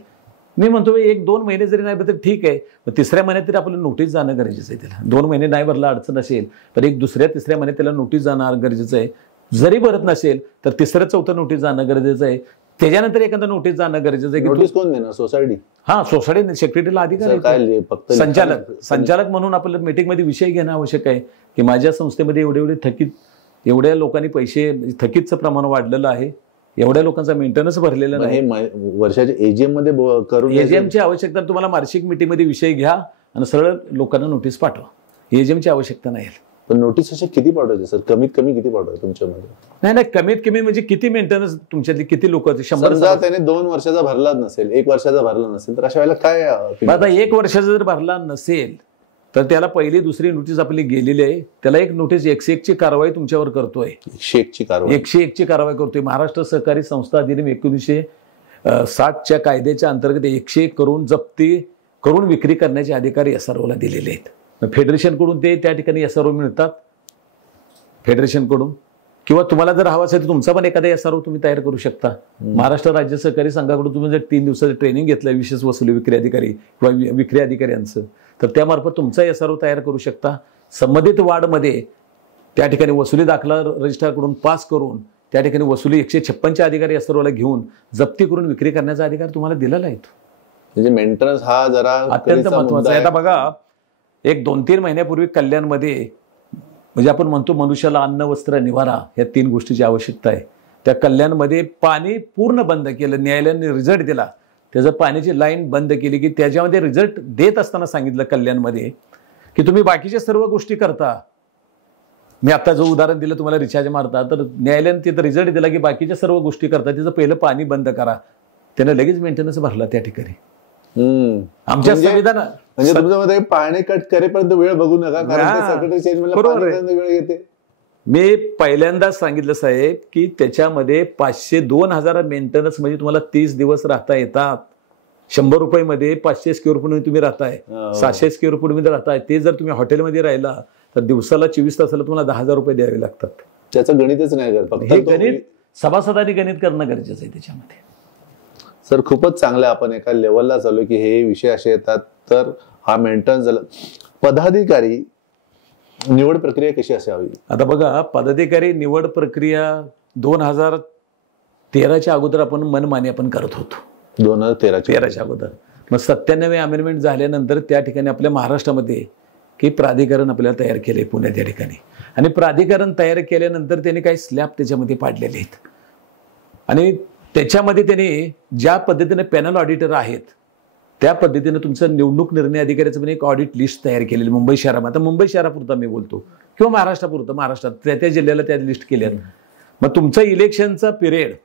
मी म्हणतो 1-2 महिने जरी नाही तर ठीक आहे, पण तिसऱ्या महिन्यात तरी आपल्याला नोटीस जाणं गरजेचं आहे. त्याला 2 महिने नाही भरला अडचण असेल तर एक दुसऱ्या-तिसऱ्या महिन्यात त्याला नोटीस जाणं गरजेचं आहे. जरी भरत नसेल तर 3-4 नोटीस जाणं गरजेचं आहे. त्याच्यानंतर एखादा नोटीस जाणं गरजेचं आहे. नोटीस कोण देणार? सोसायटी? हा, सोसायटी सेक्रेटरीला अधिकार, संचालक म्हणून आपल्याला मीटिंगमध्ये विषय घेणं आवश्यक आहे की माझ्या संस्थेमध्ये एवढ्या लोकांनी पैसे थकीतचं प्रमाण वाढलेलं आहे, एवढ्या लोकांचा मेंटेनन्स भरलेला नाही. वर्षाच्या एजीएम मध्ये करून एजीएमची आवश्यकता तुम्हाला वार्षिक मीटिंगमध्ये विषय घ्या आणि सरळ लोकांना नोटीस पाठवा. एजीएमची आवश्यकता नाही. पण नोटीस असे किती पाठवायचे सर? कमीत कमी किती पाठवायचे तुमच्यामध्ये? नाही, कमीत कमी म्हणजे किती मेंटेनन्स तुमच्यातली किती लोक? 100. त्याने 2 वर्षाचा भरला नसेल, 1 वर्षाचा भरला नसेल तर अशा वेळेला काय? आता 1 वर्षाचा जर भरला नसेल तर त्याला पहिली दुसरी नोटीस आपली गेलेली आहे, त्याला एक नोटीस 101 ची कारवाई तुमच्यावर करतोय. 101 ची कारवाई करतोय. महाराष्ट्र सहकारी संस्था अधिनियम 1960 कायद्याच्या अंतर्गत 101 करून जप्ती करून विक्री करण्याचे अधिकार एसआरओला दिलेले आहेत. फेडरेशनकडून ते त्या ठिकाणी एसआरओ मिळतात फेडरेशनकडून, किंवा तुम्हाला जर हवा असेल तर तुमचा पण एखादा एसआरओ तुम्ही तयार करू शकता. महाराष्ट्र राज्य सहकारी संघाकडून तुम्ही जर 3 दिवसाचं ट्रेनिंग घेतलं विशेष वसुली विक्री अधिकारी किंवा विक्री अधिकाऱ्यांचं, तर त्यामार्फत तुमचा एसआरओ तयार करू शकता. संबंधित वार्डमध्ये त्या ठिकाणी वसुली दाखला रजिस्ट्रारकडून पास करून त्या ठिकाणी वसुली 156 अधिकारी एसआरओला घेऊन जप्ती करून विक्री करण्याचा अधिकार तुम्हाला दिलेला आहे. म्हणजे मेंटेनन्स हा जरा अत्यंत महत्वाचा आहे. आता बघा, एक 2-3 महिन्यापूर्वी कल्याणमध्ये म्हणजे आपण म्हणतो मनुष्याला अन्न वस्त्र निवारा या 3 गोष्टीची आवश्यकता आहे. त्या कल्याणमध्ये पाणी पूर्ण बंद केलं, न्यायालयाने रिझल्ट दिला, त्याचं पाण्याची लाईन बंद केली की त्याच्यामध्ये रिझल्ट देत असताना सांगितलं कल्याणमध्ये की तुम्ही बाकीच्या सर्व गोष्टी करता मी आता जो उदाहरण दिलं तुम्हाला रिचार्ज मारता, तर न्यायालयाने तिथं रिझल्ट दिला की बाकीच्या सर्व गोष्टी करतात, तिचं पहिलं पाणी बंद करा, त्यानं लगेच मेंटेनन्स भरला त्या ठिकाणी. आमच्या संविधानात म्हणजे तुमच्या मध्ये पाणी कट करेपर्यंत वेळ बघू नका, कारण सेक्रेटरी चेंज वेळ येते. मी पहिल्यांदाच सांगितलं साहेब की त्याच्यामध्ये 500-2000 मेंटेनन्स म्हणजे तुम्हाला 30 दिवस राहता येतात. 100 रुपयामध्ये 500 स्क्वेअर फूट तुम्ही राहताय, 700 स्क्वेअर फूट मध्ये राहताय. ते जर तुम्ही हॉटेलमध्ये राहिला तर दिवसाला 24 तासाला तुम्हाला 10,000 रुपये द्यावे लागतात. त्याचं गणितच नाही करत, फक्त गणित सभासदांनी गणित करणं गरजेचं आहे त्याच्यामध्ये. सर खूपच चांगलं, आपण एका लेवलला चालू की हे विषय असे येतात तर हा मेंटेनन्स झाला. पदाधिकारी निवड प्रक्रिया कशी असावी? आता बघा, पदाधिकारी निवड प्रक्रिया 2013च्या अगोदर आपण मनमानी आपण करत होतो. 2013च्या अगोदर. मग 97 अमेंडमेंट झाल्यानंतर त्या ठिकाणी आपल्या महाराष्ट्रामध्ये की प्राधिकरण आपल्याला तयार केले पुण्यात या ठिकाणी. आणि प्राधिकरण तयार केल्यानंतर त्यांनी काही स्लॅब त्याच्यामध्ये पाडलेले आहेत आणि त्याच्यामध्ये त्यांनी ज्या पद्धतीने पॅनल ऑडिटर आहेत त्या पद्धतीने तुमचं निवडणूक निर्णय अधिकाऱ्याचं पण एक ऑडिट लिस्ट तयार केलेली मुंबई शहरामध्ये. आता मुंबई शहरापुरता मी बोलतो किंवा महाराष्ट्रापुरतं, महाराष्ट्रात त्या जिल्ह्याला त्या लिस्ट केल्या. मग तुमचा इलेक्शनचा पिरियड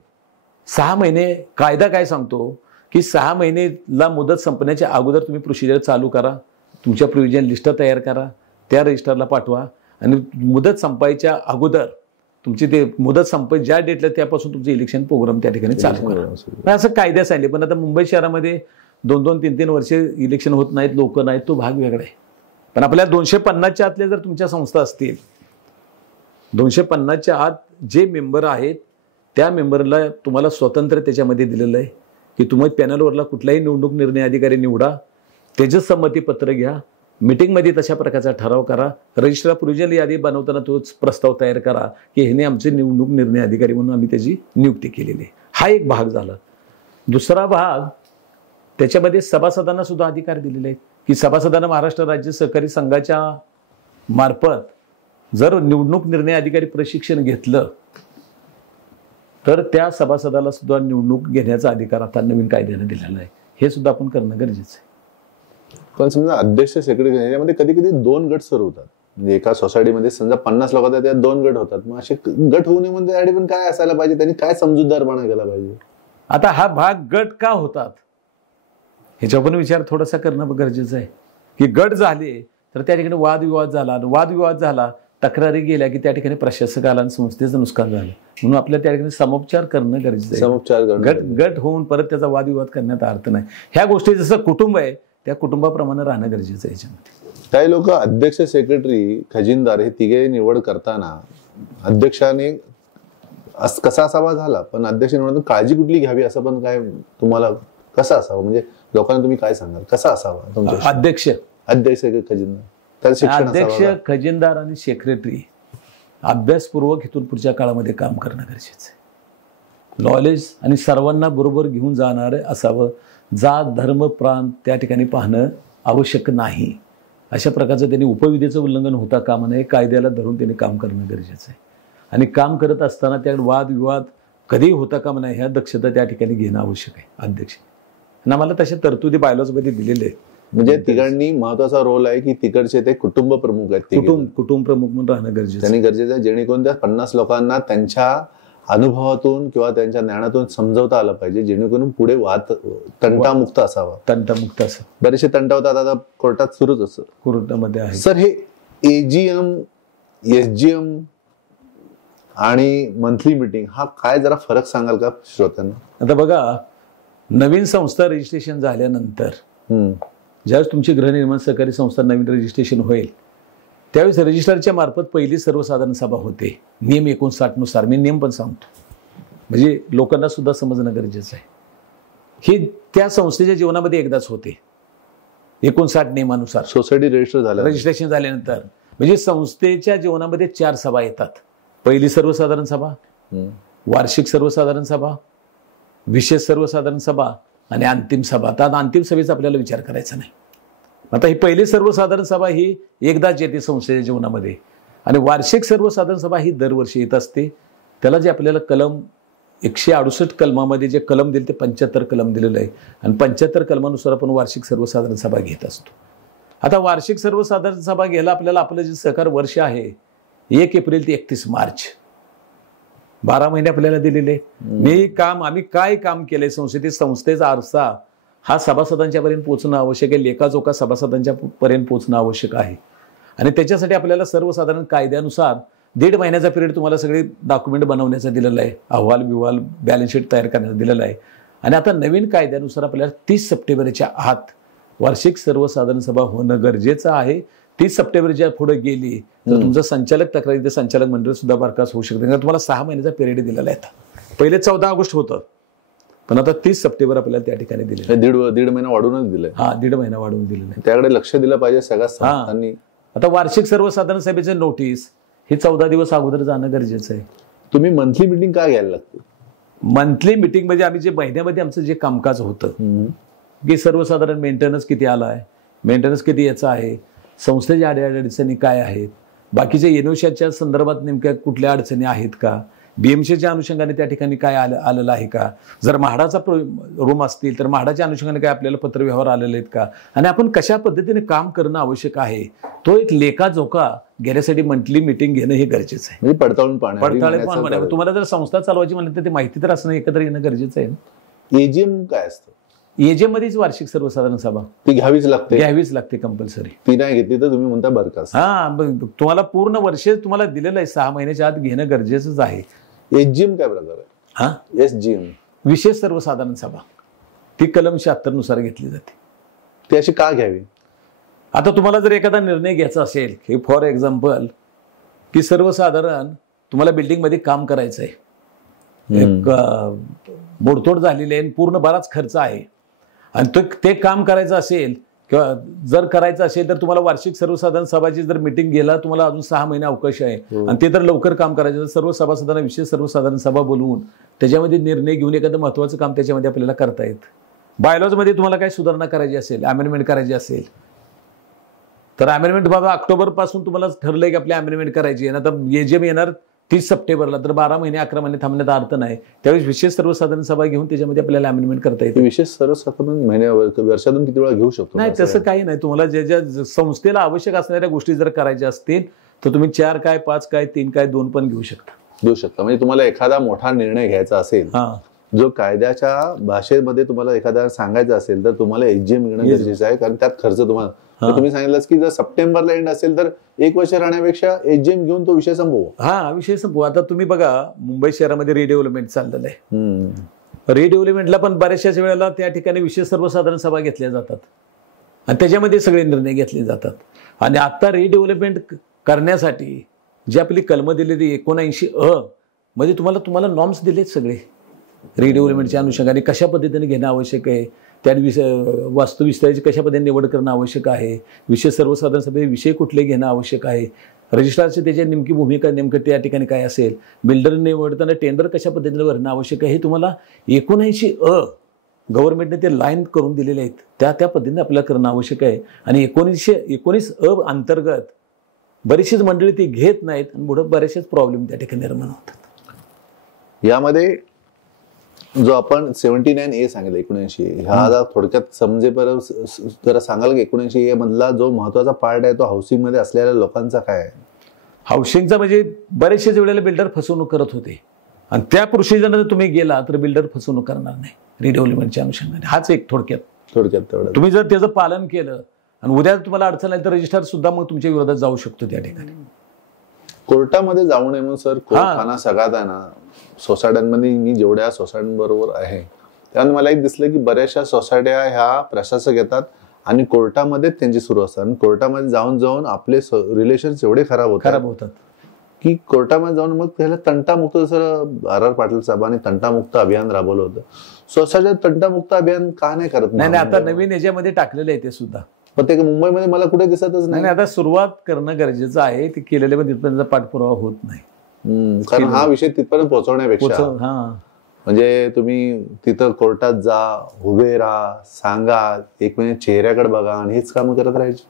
6 महिने, कायदा काय सांगतो की 6 महिनेला मुदत संपण्याच्या अगोदर तुम्ही प्रोसिजर चालू करा, तुमच्या प्रोव्हिजन लिस्ट तयार करा, त्या रजिस्टरला पाठवा आणि मुदत संपायच्या अगोदर तुमची ते मुदत ज्या डेटला त्यापासून तुमचे इलेक्शन प्रोग्राम त्या ठिकाणी चालू करा. असं कायद्या सांगितले. पण आता मुंबई शहरामध्ये 2-2, 3-3 वर्षे इलेक्शन होत नाहीत, लोक नाहीत, तो भाग वेगळा आहे. पण आपल्या 250च्या आतल्या जर तुमच्या संस्था असतील, 250च्या आत जे मेंबर आहेत त्या मेंबरला तुम्हाला स्वतंत्र त्याच्यामध्ये दिलेलं आहे की तुम्ही पॅनलवरला कुठलाही निवडणूक निर्णय अधिकारी निवडा, त्याचं संमतीपत्र घ्या, मीटिंगमध्ये तशा प्रकारचा ठराव करा, रजिस्टर प्रोव्हिजन यादी बनवताना तोच प्रस्ताव तयार करा की ह्याने आमचे निवडणूक निर्णय अधिकारी म्हणून आम्ही त्याची नियुक्ती केलेली आहे. हा एक भाग झाला. दुसरा भाग, त्याच्यामध्ये सभासदांना सुद्धा अधिकार दिलेले आहेत की सभासदांना महाराष्ट्र राज्य सहकारी संघाच्या मार्फत जर निवडणूक निर्णय अधिकारी प्रशिक्षण घेतलं तर त्या सभासदाला सुद्धा निवडणूक घेण्याचा अधिकार आता नवीन कायद्याने दिलेला आहे. हे सुद्धा आपण करणं गरजेचं आहे. पण समजा अध्यक्ष सेक्रेटरी याच्यामध्ये कधी कधी 2 गट सुरू होतात. म्हणजे एका सोसायटीमध्ये समजा 50 लोकांचा त्यात 2 गट होतात. मग असे गट होऊ नये म्हणजे त्यासाठी पण काय असायला पाहिजे, त्यांनी काय समजूतदारपणा केला पाहिजे? आता हा भाग गट का होतात ह्याच्यावर पण विचार थोडासा करणं गरजेचं आहे की गट झाले तर त्या ठिकाणी वादविवाद झाला, वादविवाद झाला, तक्रारी गेल्या की त्या ठिकाणी प्रशासकाला आणि संस्थेचं नुकसान झालं. म्हणून आपल्या त्या ठिकाणी समोपचार करणं गरजेचं आहे. समोपचार गट होऊन परत त्याचा वादविवाद करण्यात अर्थ नाही. ह्या गोष्टी जसं कुटुंब आहे त्या कुटुंबाप्रमाणे राहणं गरजेचं आहे. याच्यामध्ये काही लोक अध्यक्ष, सेक्रेटरी, खजिनदार हे तिघे निवड करताना अध्यक्षाने कसा असावा झाला, पण अध्यक्ष निवडून काळजी कुठली घ्यावी असं पण काय तुम्हाला कसं असावं, म्हणजे लोकांना तुम्ही काय सांगाल कसा असावा तुमच्या? अध्यक्ष, खजिनदार आणि सेक्रेटरी अभ्यासपूर्वक इथून पुढच्या काळामध्ये काम करणं गरजेचं आहे. नॉलेज आणि सर्वांना बरोबर घेऊन जाणारं असावं. जात, धर्म, प्रांत त्या ठिकाणी पाहणं आवश्यक नाही. अशा प्रकारचं त्यांनी उपविधेचं उल्लंघन होता कामा नये, कायद्याला धरून त्यांनी काम करणं गरजेचं आहे. आणि काम करत असताना त्या वादविवाद कधी होता कामा नये ह्या दक्षता त्या ठिकाणी घेणं आवश्यक आहे अध्यक्ष. आणि आम्हाला तशा तरतुदी बायलॉजमध्ये दिलेले आहेत. म्हणजे तिघांनी महत्वाचा रोल आहे की तिकडचे ते कुटुंब प्रमुख आहेत, कुटुंब प्रमुख म्हणून राहणं गरजेचं त्यांनी गरजेचं आहे, जेणेकरून त्या 50 लोकांना त्यांच्या अनुभवातून किंवा त्यांच्या ज्ञानातून समजवता आलं पाहिजे, जेणेकरून पुढे वाद तंटामुक्त असावा. बरेचसे तंटा होतात आता कोर्टात सुरूच असतं, कोर्टामध्ये आहे. सर हे एजीएम, एसजीएम आणि मंथली मीटिंग हा काय जरा फरक सांगाल का श्रोत्यांना? आता बघा, नवीन संस्था रजिस्ट्रेशन झाल्यानंतर ज्यावेळेस तुमची गृहनिर्माण सहकारी संस्था नवीन रजिस्ट्रेशन होईल त्यावेळेस रजिस्ट्रारच्या मार्फत पहिली सर्वसाधारण सभा होते नियम 59 नुसार. मी नियम पण सांगतो म्हणजे लोकांना सुद्धा समजणं गरजेचं आहे. ही त्या संस्थेच्या जीवनामध्ये एकदाच होते 59 नियमानुसार. सोसायटी रजिस्ट्रेशन झाल्यानंतर म्हणजे संस्थेच्या जीवनामध्ये 4 सभा येतात. पहिली सर्वसाधारण सभा, वार्षिक सर्वसाधारण सभा, विशेष सर्वसाधारण सभा आणि अंतिम सभा. आता अंतिम सभेचा आपल्याला विचार करायचा नाही. आता ही पहिली सर्वसाधारण सभा ही एकदाच येते संस्थेच्या जीवनामध्ये आणि वार्षिक सर्वसाधारण सभा ही दरवर्षी येत असते. त्याला जे आपल्याला कलम 168 कलमामध्ये जे कलम दिले ते 75 कलम दिलेलं आहे आणि 75 कलमानुसार आपण वार्षिक सर्वसाधारण सभा घेत असतो. आता वार्षिक सर्वसाधारण सभा घ्यायला आपल्याला आपलं जे सहकार वर्ष आहे 1 एप्रिल ते 31 मार्च 12 महिने आपल्याला दिलेले. आम्ही काय काम केलंय संस्थेचा आरसा हा सभासदांच्या पर्यंत पोहोचणं आवश्यक आहे, लेखाजोखा सभासदांच्या पर्यंत पोहोचणं आवश्यक आहे. आणि त्याच्यासाठी आपल्याला सर्वसाधारण कायद्यानुसार 1.5 महिन्याचा पिरियड तुम्हाला सगळे डॉक्युमेंट बनवण्याचा दिलेला आहे, अहवाल बॅलन्स शीट तयार करण्याचा दिलेला आहे. आणि आता नवीन कायद्यानुसार आपल्याला 30 सप्टेंबरच्या आत वार्षिक सर्वसाधारण सभा होणं गरजेचं आहे. 30 सप्टेंबरच्या पुढे गेली तर तुमचं संचालक तक्रारी ते संचालक मंडळ सुद्धा बरखास्त होऊ शकते, कारण तुम्हाला 6 महिन्याचा पिरियड दिलेला आहे. पहिले 14 ऑगस्ट होतं, पण आता 30 सप्टेंबर आपल्याला त्या ठिकाणी दिले. दीड महिना वाढवूनच दिलंय. 1.5 महिना वाढवून दिलेला आहे. त्याकडे लक्ष दिलं पाहिजे सगळ्या संस्थांनी. आता वार्षिक सर्वसाधारण सभेचे नोटीस हे 14 दिवस अगोदर जाणं गरजेचं आहे. तुम्ही मंथली मिटिंग का घ्यायला लागते? मंथली मिटिंग म्हणजे आम्ही जे महिन्यामध्ये आमचं जे कामकाज होतं की सर्वसाधारण मेंटेनन्स किती आला आहे, मेंटेनन्स किती याचा आहे, संस्थेच्या अडचणी काय आहेत, बाकीच्या एनओसीच्या संदर्भात नेमक्या कुठल्या अडचणी आहेत का, बीएमसीच्या अनुषंगाने त्या ठिकाणी काय आलेलं आहे का, जर म्हाडाचा रूम असतील तर म्हाडाच्या अनुषंगाने काय आपल्याला पत्रव्यवहार आलेले आहेत का, आणि आपण कशा पद्धतीने काम करणं आवश्यक आहे तो एक लेखाजोखा घेण्यासाठी मंथली मिटिंग घेणं हे गरजेचं आहे. म्हणजे पडताळून पाहणं. तुम्हाला जर संस्था चालवायची म्हणलं तर ते माहिती तर असणं एकत्र येणं गरजेचं आहे. एजीएम काय असतं? एजीएम मध्येच वार्षिक सर्वसाधारण सभा ती घ्यावीच लागते कंपल्सरी. ती नाही घेतली तर तुम्ही म्हणता बरखास्त. तुम्हाला पूर्ण वर्ष तुम्हाला दिलेलं आहे, 6 महिन्याच्या आत घेणं गरजेचंच आहे. एसजीएम काय प्रकार आहे? एसजीएम विशेष सर्वसाधारण सभा ती कलम 76 नुसार घेतली जाते. ती अशी का घ्यावी? आता तुम्हाला जर एखादा निर्णय घ्यायचा असेल की फॉर एक्झाम्पल की सर्वसाधारण तुम्हाला बिल्डिंग मध्ये काम करायचं आहे, एक मोडतोड झालेली आहे, पूर्ण बराच खर्च आहे, आणि ते काम करायचं असेल किंवा जर करायचं असेल तर तुम्हाला वार्षिक सर्वसाधारण सभाची जर मिटिंग गेला तुम्हाला अजून 6 महिने अवकाश आहे, आणि ते जर लवकर काम करायचं तर सर्व सभासदांना विशेष सर्वसाधारण सभा बोलवून त्याच्यामध्ये निर्णय घेऊन एखादं महत्वाचं काम त्याच्यामध्ये आपल्याला करता येतं. बायलॉज मध्ये तुम्हाला काही सुधारणा करायची असेल, अमेंडमेंट करायची असेल तर अमेंडमेंट बाबा ऑक्टोबर पासून तुम्हाला ठरलंय की आपली अमेंडमेंट करायची आहे, आता एजीएम येणार 30 सप्टेंबरला, तर 12 महिने 11 महिने थांबण्याचा अर्थ नाही. त्यावेळेस विशेष सर्वसाधारण सभा घेऊन त्याच्यामध्ये आपल्याला अमेंडमेंट करता येते. विशेष सर्वसाधारण वर्षातून किती वेळा घेऊ शकतो? नाही, तसं काही नाही. तुम्हाला ज्या संस्थेला आवश्यक असणाऱ्या गोष्टी जर करायच्या असतील तर तुम्ही 4 काय 5 काय 3 काय 2 पण घेऊ शकता. म्हणजे तुम्हाला एखादा मोठा निर्णय घ्यायचा असेल, जो कायद्याच्या भाषेमध्ये तुम्हाला एखादा सांगायचा असेल तर तुम्हाला एजीएम घेणं गरजेचं आहे, कारण त्यात खर्च तुम्हाला तुम्ही सांगितलं की जर सप्टेंबरला एंड असेल तर 1 वर्ष राहण्यापेक्षा एजीएम घेऊन तो विषय संपवू. विषय संपवू. आता तुम्ही बघा मुंबई शहरामध्ये रिडेव्हलपमेंट चाललेलं आहे. रिडेव्हलपमेंटला पण बऱ्याचशाच वेळेला त्या ठिकाणी विशेष सर्वसाधारण सभा घेतल्या जातात आणि त्याच्यामध्ये सगळे निर्णय घेतले जातात. आणि आता रिडेव्हलपमेंट करण्यासाठी जी आपली कलम दिलेली 79 मध्ये तुम्हाला नॉर्म्स दिलेत सगळे रिडेव्हलपमेंटच्या अनुषंगाने कशा पद्धतीने घेणं आवश्यक आहे, त्या वास्तुविस्ताराची कशा पद्धतीने निवड करणं आवश्यक आहे, विशेष सर्वसाधारण सभेचे विषय कुठले घेणं आवश्यक आहे, रजिस्ट्रारची त्याची नेमकी भूमिका नेमकं त्या ठिकाणी काय असेल, बिल्डर निवडताना टेंडर कशा पद्धतीने भरणं आवश्यक आहे, हे तुम्हाला 79 गव्हर्नमेंटने ते लाईन करून दिलेले आहेत. त्या पद्धतीने आपल्याला करणं आवश्यक आहे. आणि 1919 अंतर्गत बरीचशीच मंडळी ती घेत नाहीत आणि पुढे बरेचसेच प्रॉब्लेम त्या ठिकाणी निर्माण होतात. यामध्ये जो आपण 79A सांगितलं 79 ह्या थोडक्यात समजेपर्यंत जरा सांगाल की 79A मधला जो महत्वाचा पार्ट आहे तो हाऊसिंग मध्ये असलेल्या लोकांचा काय आहे? हाऊसिंगचा म्हणजे बरेचशेच वेळेला बिल्डर फसवणूक करत होते आणि त्या प्रोसिजरने जर तुम्ही गेला तर बिल्डर फसवणूक करणार नाही रिडेव्हलपमेंटच्या अनुषंगाने. हाच एक थोडक्यात तेवढं. तुम्ही जर त्याचं पालन केलं आणि उद्या तुम्हाला अडचण आली तर रजिस्ट्रार सुद्धा मग तुमच्या विरोधात जाऊ शकतो त्या ठिकाणी. कोर्टामध्ये जाऊ नये म्हणून सर कोर्टाना सगळ्यात आहे ना सोसायट्यांमध्ये मी जेवढ्या सोसायट्यांबरोबर आहे त्यामुळे मला एक दिसलं की बऱ्याचशा सोसायट्या ह्या प्रशासक येतात आणि कोर्टामध्ये त्यांची सुरू असतात आणि कोर्टामध्ये जाऊन आपले रिलेशन्स एवढे खराब होतात की कोर्टामध्ये जाऊन मग त्याला तंटामुक्त, जसं RR पाटील साहेबांनी तंटामुक्त अभियान राबवलं होतं. सोसायटीत तंटामुक्त अभियान का नाही करत? नाही, आता नवीन याच्यामध्ये टाकलेलं आहे ते सुद्धा, पण ते मुंबईमध्ये मला कुठे दिसतच नाही. आता सुरुवात करणं गरजेचं आहे. ते केलेले पण तिथपर्यंत पाठपुरावा होत नाही. कारण हा विषय तिथपर्यंत पोहोचवण्यापेक्षा म्हणजे तुम्ही तिथं कोर्टात जा, उभे राहा, सांगा, एक महिने चेहऱ्याकडे बघा आणि हेच काम करत राहायचे.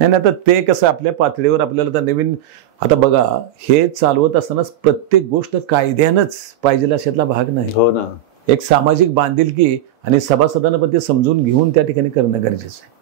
नाही, आता ते कसं आपल्या पातळीवर आपल्याला तर नवीन, आता बघा हे चालवत असतानाच प्रत्येक गोष्ट कायद्यानंच पाहिजे अशातला भाग नाही. हो ना. एक सामाजिक बांधिलकी आणि सभासदांना पण ते समजून घेऊन त्या ठिकाणी करणं गरजेचं आहे.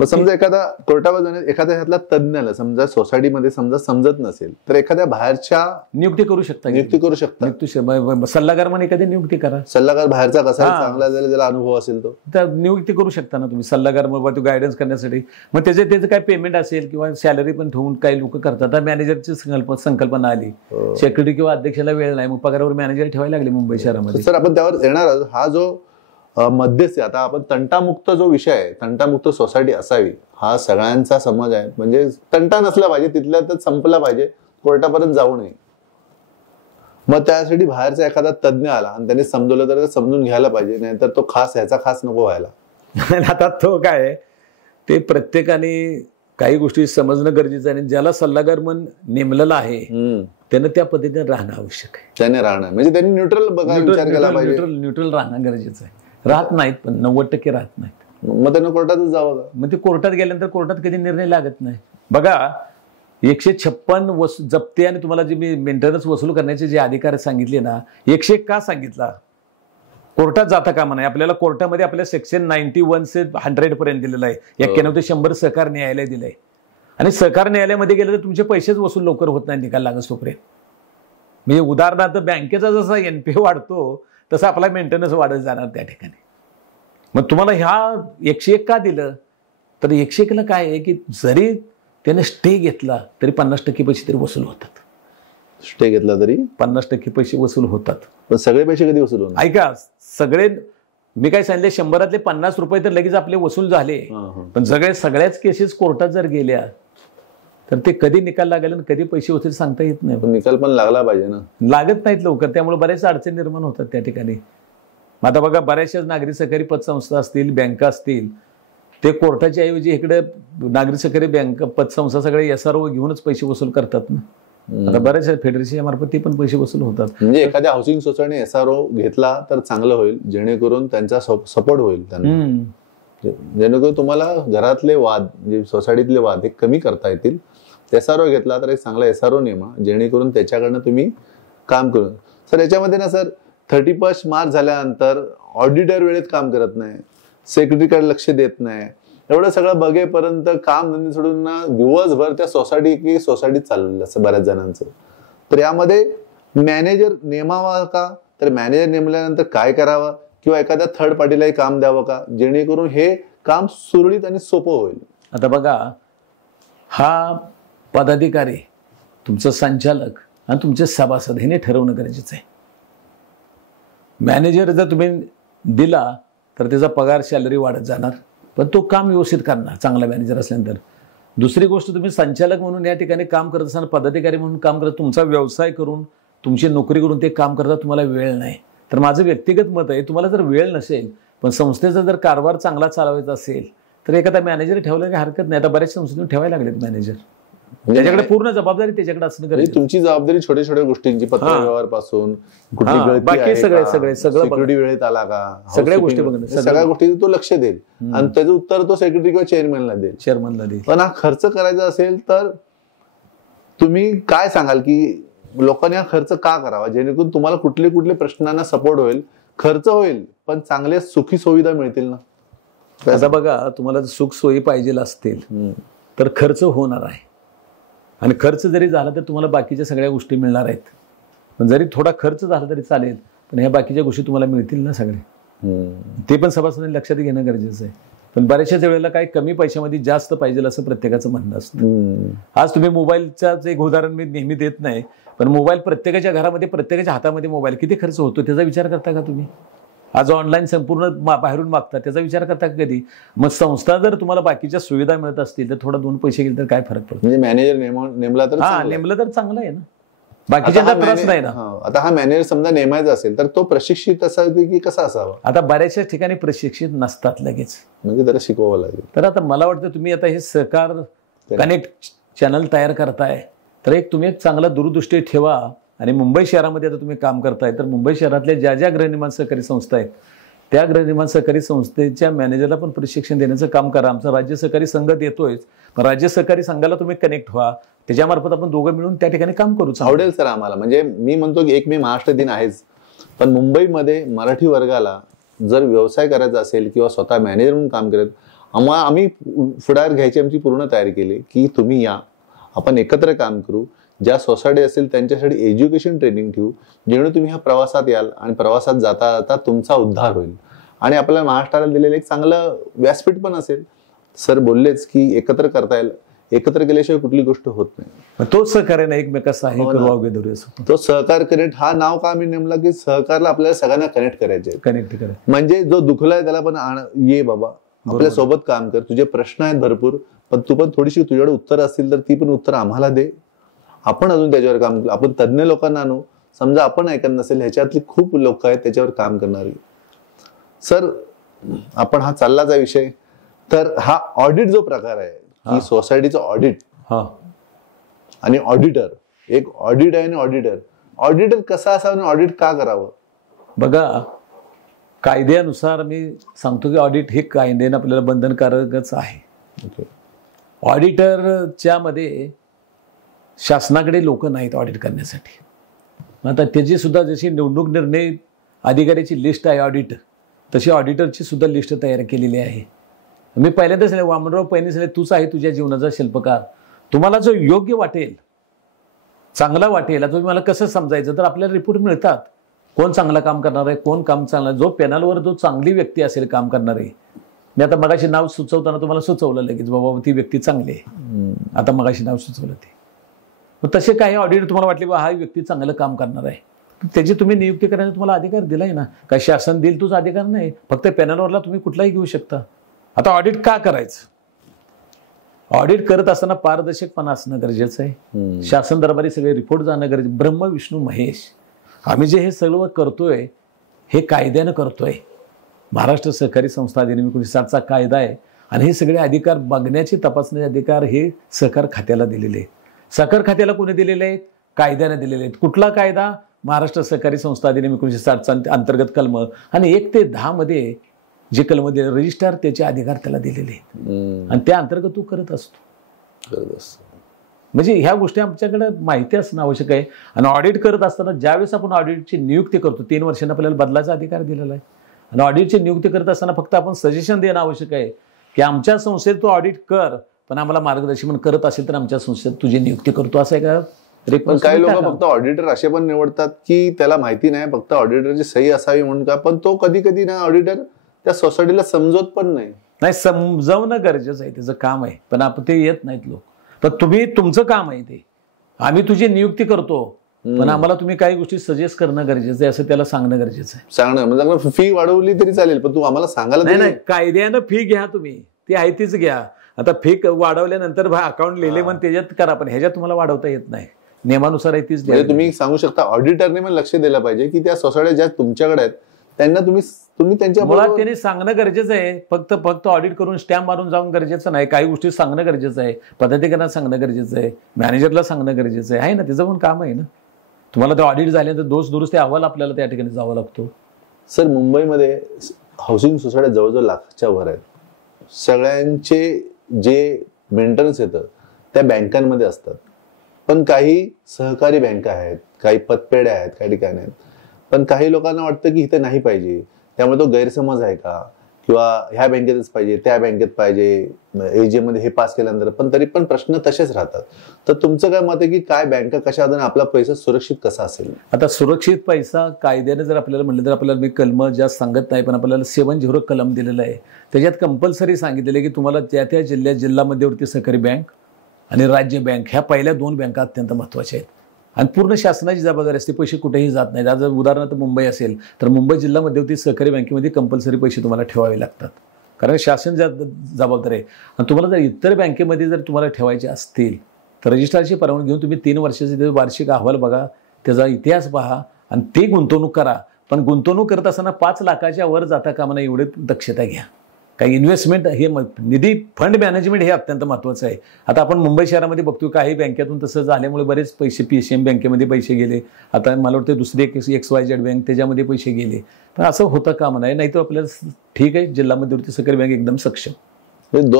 मग समजा एखादा कोर्टावर जाण्यात एखाद्या ह्यातला तज्ञाला समजा सोसायटीमध्ये समजा समजत नसेल तर एखाद्या बाहेरच्या नियुक्ती करू शकता, नियुक्ती करू शकता. सल्लागार म्हणून एखादी नियुक्ती करा. सल्लागार बाहेरचा कसा चांगला झाला ज्याला अनुभव असेल तो तर नियुक्ती करू शकता ना तुम्ही सल्लागार, मग तो गायडन्स करण्यासाठी. मग त्याचं काय पेमेंट असेल किंवा सॅलरी पण ठेवून काही लोक करतात. आता मॅनेजरची संकल्पना आली, सेक्रेटरी किंवा अध्यक्षाला वेळ नाही, मग पगारावर मॅनेजर ठेवायला लागले मुंबई शहरामध्ये. सर आपण त्यावर येणार आहोत. हा जो मध्यस्थी, आता आपण तंटामुक्त जो विषय आहे, तंटामुक्त सोसायटी असावी हा सगळ्यांचा समज आहे. म्हणजे तंटा नसला पाहिजे, तिथल्या तर संपला पाहिजे, कोर्टापर्यंत जाऊ नये. मग त्यासाठी बाहेरचा एखादा तज्ञ आला आणि त्यांनी समजवलं तर समजून घ्यायला पाहिजे, नाहीतर तो खास ह्याचा खास नको व्हायला. आता तो काय ते प्रत्येकाने काही गोष्टी समजणं गरजेचं आहे. आणि ज्याला सल्लागार म्हणून नेमलेला आहे त्यानं त्या पद्धतीने राहणं आवश्यक आहे. त्याने राहणं म्हणजे त्यांनी न्यूट्रल विचार केला पाहिजे. न्यूट्रल राहणं गरजेचं आहे. राहत नाहीत, पण 90% राहत नाहीत. मग त्यांना कोर्टातच जावं का? मग ते कोर्टात गेल्यानंतर कोर्टात कधी निर्णय लागत नाही. बघा 156 जप्ते आणि तुम्हाला जे मी मेंटेनन्स वसूल करण्याचे जे अधिकार सांगितले ना, 101 का सांगितला? कोर्टात जाता कामा नाही. आपल्याला कोर्टामध्ये आपल्या सेक्शन 91 से 100 पर्यंत दिलेलं आहे. 91 ते 100 सहकार न्यायालय दिलंय. आणि सहकार न्यायालयामध्ये गेलं तर तुमचे पैसेच वसूल लवकर होत नाही निकाल लागत तोपर्यंत. म्हणजे उदाहरणार्थ बँकेचा जसा NPA वाढतो तसं आपला मेंटेनन्स वाढत जाणार त्या ठिकाणी. मग तुम्हाला ह्या 101 का दिलं? तर 101ला काय आहे की जरी त्याने स्टे घेतला तरी 50% पैसे तरी वसूल होतात. स्टे घेतला तरी 50% पैसे वसूल होतात. पण सगळे पैसे कधी वसूल होणार? ऐका, सगळे मी काय सांगितले 100 50 रुपये तर लगेच आपले वसूल झाले. पण सगळ्याच केसेस कोर्टात जर गेल्या तर ते कधी निकाल लागेल आणि कधी पैसे होतील सांगता येत नाही. निकाल पण लागला पाहिजे ना. लागत नाहीत लवकर, त्यामुळे बऱ्याच अडचणी निर्माण होतात त्या ठिकाणी. आता बघा बऱ्याचशा नागरी सहकारी पतसंस्था असतील, बँका असतील, ते कोर्टाच्या ऐवजी इकडे नागरी सहकारी बँक पतसंस्था सगळे SRO घेऊनच पैसे वसूल करतात ना. आता बऱ्याचशा फेडरेशनच्या मार्फत ते पण पैसे वसूल होतात. म्हणजे एखाद्या हाऊसिंग सोसायटीने SRO घेतला तर चांगलं होईल, जेणेकरून त्यांचा सपोर्ट होईल त्यांना. जेणेकरून तुम्हाला घरातले वाद, जे सोसायटीतले वाद हे कमी करता येतील. SRO घेतला तर एक चांगला SRO नेमा, जेणेकरून त्याच्याकडनं तुम्ही काम करू. सर याच्यामध्ये ना सर 31 मार्च झाल्यानंतर ऑडिटर वेळेत काम करत नाही, सेक्रेटरीकडे लक्ष देत नाही, एवढं सगळं बघेपर्यंत काम धंदे सोडून ना दिवसभर त्या सोसायटीत चाललेलं असं बऱ्याच जणांचं. तर यामध्ये मॅनेजर नेमावा का? तर मॅनेजर नेमल्यानंतर काय करावं, किंवा एखाद्या थर्ड पार्टीलाही काम द्यावं का, जेणेकरून हे काम सुरळीत आणि सोपं होईल. आता बघा हा पदाधिकारी, तुमचं संचालक आणि तुमचे सभासद हे ठरवणं गरजेचं आहे. मॅनेजर जर तुम्ही दिला तर त्याचा पगार सॅलरी वाढत जाणार, पण तो काम व्यवस्थित करणार चांगला मॅनेजर असल्यानंतर. दुसरी गोष्ट, तुम्ही संचालक म्हणून या ठिकाणी काम करत असताना, पदाधिकारी म्हणून काम करत, तुमचा व्यवसाय करून तुमची नोकरी करून ते काम करता तुम्हाला वेळ नाही. तर माझं व्यक्तिगत मत आहे, तुम्हाला जर वेळ नसेल पण संस्थेचा जर कारभार चांगला चालवायचा असेल तर एखादा मॅनेजर ठेवला काही हरकत नाही. आता बऱ्याच संस्थेतून ठेवायला लागलेत मॅनेजर. त्याच्याकडे पूर्ण जबाबदारी त्याच्याकडे असणं गरजेचं. तुमची जबाबदारी छोट्या छोट्या गोष्टींची, पत्रव्यवहार पासून बाकी सगळं सिक्युरिटी वेळेत आला का, सगळ्या गोष्टी बघणं, सगळ्या गोष्टी तो लक्ष देईल आणि त्याचं उत्तर तो सेक्रेटरी किंवा चेअरमॅनला देईल. पण हा खर्च करायचा असेल तर तुम्ही काय सांगाल की लोकांनी हा खर्च का करावा, जेणेकरून तुम्हाला कुठले कुठले प्रश्नांना सपोर्ट होईल, खर्च होईल पण चांगल्या सुखी सुविधा मिळतील ना? आता बघा, तुम्हाला सुख सोयी पाहिजे असतील तर खर्च होणार आहे. आणि खर्च जरी झाला तर तुम्हाला बाकीच्या सगळ्या गोष्टी मिळणार आहेत. पण जरी थोडा खर्च झाला तरी चालेल, पण ह्या बाकीच्या गोष्टी तुम्हाला मिळतील ना सगळे. ते पण सभासदांनी लक्षात घेणं गरजेचं आहे. पण बऱ्याचशाच वेळेला काय कमी पैशामध्ये जास्त पाहिजे असं प्रत्येकाचं म्हणणं असतं. आज तुम्ही मोबाईलच्याच एक उदाहरण मी नेहमी देत नाही, पण मोबाईल प्रत्येकाच्या घरामध्ये, प्रत्येकाच्या हातामध्ये मोबाईल, किती खर्च होतो त्याचा विचार करता का तुम्ही? आज ऑनलाईन संपूर्ण बाहेरून मागतात, त्याचा विचार करता कधी? मग संस्था जर तुम्हाला बाकीच्या सुविधा मिळत असतील तर थोडा 2 पैसे गेले तर काय फरक पडतो? म्हणजे मॅनेजर नेमला तर नेमलं तर चांगलं आहे ना, बाकीच्या त्रास नाही ना. आता हा मॅनेजर समजा नेमायचा असेल तर तो प्रशिक्षित असावा की कसा असावा? आता बऱ्याचशा ठिकाणी प्रशिक्षित नसतात लगेच, म्हणजे त्याला शिकवावं लागेल. तर आता मला वाटतं तुम्ही आता हे सहकार कनेक्ट चॅनल तयार करताय तर तुम्ही एक चांगला दूरदृष्टी ठेवा. आणि मुंबई शहरामध्ये आता तुम्ही काम करताय तर मुंबई शहरातल्या ज्या ज्या गृहनिर्माण सहकारी संस्था आहेत त्या गृहनिर्माण सहकारी संस्थेच्या मॅनेजरला पण प्रशिक्षण देण्याचं काम करा. आमचा राज्य सहकारी संघ देतोय, पण राज्य सहकारी संघाला तुम्ही कनेक्ट व्हा, त्याच्यामार्फत आपण दोघं मिळून त्या ठिकाणी काम करू. आवडेल सर आम्हाला. म्हणजे मी म्हणतो की 1 मे महाराष्ट्र दिन आहेच, पण मुंबईमध्ये मराठी वर्गाला जर व्यवसाय करायचा असेल किंवा स्वतः मॅनेजर म्हणून काम करत आम्ही पुढाकार घ्यायची आमची पूर्ण तयारी केली की तुम्ही या, आपण एकत्र काम करू, ज्या सोसायटी असेल त्यांच्यासाठी एज्युकेशन ट्रेनिंग ठेवू, जेणेकरून तुम्ही ह्या प्रवासात याल आणि प्रवासात जाता जाता तुमचा उद्धार होईल आणि आपल्याला महाराष्ट्राला दिलेलं एक चांगलं व्यासपीठ पण असेल. सर बोललेच की एकत्र करता येईल, एकत्र केल्याशिवाय कुठली गोष्ट होत नाही. तो सहकार्याने एकमेकांचा हे करू अवघे धरूया. तो सहकार कनेक्ट हा नाव का आम्ही नेमला की सहकारला आपल्याला सगळ्यांना कनेक्ट करायचे, कनेक्ट करायचं म्हणजे जो दुखलाय त्याला पण ये बाबा आपल्या सोबत काम कर, तुझे प्रश्न आहेत भरपूर, पण तू पण थोडीशी तुझ्याकडे उत्तर असतील तर ती पण उत्तर आम्हाला दे, आपण अजून त्याच्यावर काम करू, आपण तज्ञ लोकांना आणू, समजा आपण ऐकत नसेल ह्याच्यातली खूप लोक आहेत त्याच्यावर काम करणारी. सर आपण हा चाललाच आहे विषय, तर हा ऑडिट जो प्रकार आहे की सोसायटीचं ऑडिट आणि ऑडिटर, एक ऑडिट आहे आणि ऑडिटर कसा असावा आणि ऑडिट का करावं. बघा कायद्यानुसार मी सांगतो की ऑडिट हे कायद्याने आपल्याला बंधनकारकच आहे. ऑडिटरच्या मध्ये शासनाकडे लोक नाहीत ऑडिट करण्यासाठी. आता त्याची सुद्धा जशी निवडणूक निर्णय अधिकाऱ्याची लिस्ट आहे ऑडिट, तशी ऑडिटरची सुद्धा लिस्ट तयार केलेली आहे. मी पहिल्यांदाच वामनराव पैनी सांगितले तूच आहे तुझ्या जीवनाचा शिल्पकार, तुम्हाला जो योग्य वाटेल चांगला वाटेल तुम्ही मला कसं समजायचं, तर आपल्याला रिपोर्ट मिळतात कोण चांगलं काम करणार आहे, कोण काम चांगलं, जो पॅनलवर जो चांगली व्यक्ती असेल काम करणारे. मी आता मगाशी नाव सुचवताना तुम्हाला सुचवलं लगेच बाबा ती व्यक्ती चांगली आहे, आता मगाशी नाव सुचवलं ते. तसे काही ऑडिट तुम्हाला वाटले बा हा व्यक्ती चांगलं काम करणार आहे, त्याची तुम्ही नियुक्ती करण्याचा तुम्हाला अधिकार दिलाय ना, काय शासन देईल तोच अधिकार नाही, फक्त पॅनलवरला तुम्ही कुठलाही घेऊ शकता. आता ऑडिट का करायचं, ऑडिट करत असताना पारदर्शकपणा असणं गरजेचं आहे, शासन दरबारी सगळे रिपोर्ट जाणं गरजेचं. ब्रह्म विष्णू महेश आम्ही जे हे सगळं करतोय हे कायद्यानं करतोय. महाराष्ट्र सहकारी संस्था अधिनियम 1960चा कायदा आहे आणि हे सगळे अधिकार बघण्याचे तपासण्याचे अधिकार हे सहकार खात्याला दिलेले आहेत. सहकार खात्याला कोणी दिलेले आहेत, कायद्याने दिलेले आहेत. कुठला कायदा, महाराष्ट्र सहकारी संस्था अधिनियम 1960चा अंतर्गत कलम आणि 1 ते 10 मध्ये जे कलम दिले रजिस्ट्रार त्याचे अधिकार त्याला दिलेले आहेत आणि त्या अंतर्गत तू करत असतो. म्हणजे ह्या गोष्टी आमच्याकडे माहिती असणं आवश्यक आहे. आणि ऑडिट करत असताना ज्यावेळेस आपण ऑडिटची नियुक्ती करतो 3 वर्षांना आपल्याला बदलाचा अधिकार दिलेला आहे आणि ऑडिटची नियुक्ती करत असताना फक्त आपण सजेशन देणं आवश्यक आहे की आमच्या संस्थेत तू ऑडिट कर, पण आम्हाला मार्गदर्शन करत असेल तर आमच्या संस्थेत तुझी नियुक्ती करतो, असं आहे का. पण काही लोक फक्त ऑडिटर असे पण निवडतात की त्याला माहिती नाही, फक्त ऑडिटरची सही असावी म्हणून का, पण तो कधी कधी ना ऑडिटर त्या सोसायटीला समजत पण नाही. समजावणं गरजेचं आहे, त्याचं काम आहे, पण आपण ते येत नाहीत लोक. पण तुम्ही तुमचं काम आहे ते, आम्ही तुझी नियुक्ती करतो पण आम्हाला तुम्ही काही गोष्टी सजेस्ट करणं गरजेचं आहे असं त्याला सांगणं गरजेचं आहे. सांगणं म्हणजे फी वाढवली तरी चालेल पण तू आम्हाला सांगायला नाही, कायद्यानं फी घ्या तुम्ही, ती आहे तीच घ्या. आता फी वाढवल्यानंतर अकाउंट लिहिले म्हणून त्याच्यात करा, पण ह्याच्यात तुम्हाला वाढवता येत नाही, नियमानुसार आहे तीच. म्हणजे तुम्ही सांगू शकता ऑडिटरने पण लक्ष दिलं पाहिजे की त्या सोसायट्या ज्या तुमच्याकडे आहेत त्यांना तुम्ही त्यांच्या मुळात त्यांनी सांगणं गरजेचं आहे. फक्त ऑडिट करून स्टॅम्प मारून जाऊन गरजेचं नाही, काही गोष्टी सांगणं गरजेचं आहे, पदाधिकाऱ्यांना सांगणं गरजेचं आहे, मॅनेजरला सांगणं गरजेचं आहे ना, त्याचं पण काम आहे ना. तुम्हाला ते ऑडिट झाल्यानंतर दोष दुरुस्ती अहवाल आपल्याला त्या ठिकाणी जावं लागतो. सर मुंबईमध्ये हाऊसिंग सोसायट्या जवळजवळ लाखाच्या वर आहेत, सगळ्यांचे जे मेंटेनन्स येतं त्या बँकांमध्ये असतात, पण काही सहकारी बँका आहेत, काही पतपेढ्या आहेत काही ठिकाणी आहेत, पण काही लोकांना वाटतं की इथे नाही पाहिजे, त्यामुळे तो गैरसमज आहे का, किंवा ह्या बँकेतच पाहिजे त्या बँकेत पाहिजे, एजीएम मध्ये हे पास केल्यानंतर पण तरी पण प्रश्न तसेच राहतात. तर तुमचं काय मत आहे की काय बँका कशा आपला पैसा सुरक्षित कसा असेल. आता सुरक्षित पैसा कायद्याने जर आपल्याला म्हटलं तर आपल्याला मी कलम जास्त सांगत नाही, पण आपल्याला 7-0 कलम दिलेला आहे, त्याच्यात कंपल्सरी सांगितलेलं आहे की तुम्हाला त्या त्या जिल्हा मध्यवर्ती सहकारी बँक आणि राज्य बँक ह्या पहिल्या 2 बँका अत्यंत महत्वाच्या आहेत आणि पूर्ण शासनाची जबाबदारी असते, पैसे कुठेही जात नाहीत. आज उदाहरणार्थ मुंबई असेल तर मुंबई जिल्हा मध्यवर्ती सहकारी बँकेमध्ये कंपल्सरी पैसे तुम्हाला ठेवावे लागतात, कारण शासन जबाबदार आहे. आणि तुम्हाला जर इतर बँकेमध्ये जर तुम्हाला ठेवायचे असतील तर रजिस्ट्रारची परवानगी घेऊन तुम्ही 3 वर्षाचे वार्षिक अहवाल बघा, त्याचा इतिहास पहा आणि ते गुंतवणूक करा. पण गुंतवणूक करत असताना 5 लाखाच्या वर जाता कामा नये एवढे दक्षता घ्या. काही इन्व्हेस्टमेंट हे निधी फंड मॅनेजमेंट हे अत्यंत महत्त्वाचं आहे. आता आपण मुंबई शहरामध्ये बघतो काही बँकेतून तसं झाल्यामुळे बरेच पैसे PCM बँकेमध्ये पैसे गेले, आता मला वाटतं दुसरी XYZ बँक त्याच्यामध्ये पैसे गेले, पण असं होतं कामा नये. नाही तर आपल्याला ठीक आहे जिल्हा मध्यवर्ती सहकारी बँक एकदम सक्षम.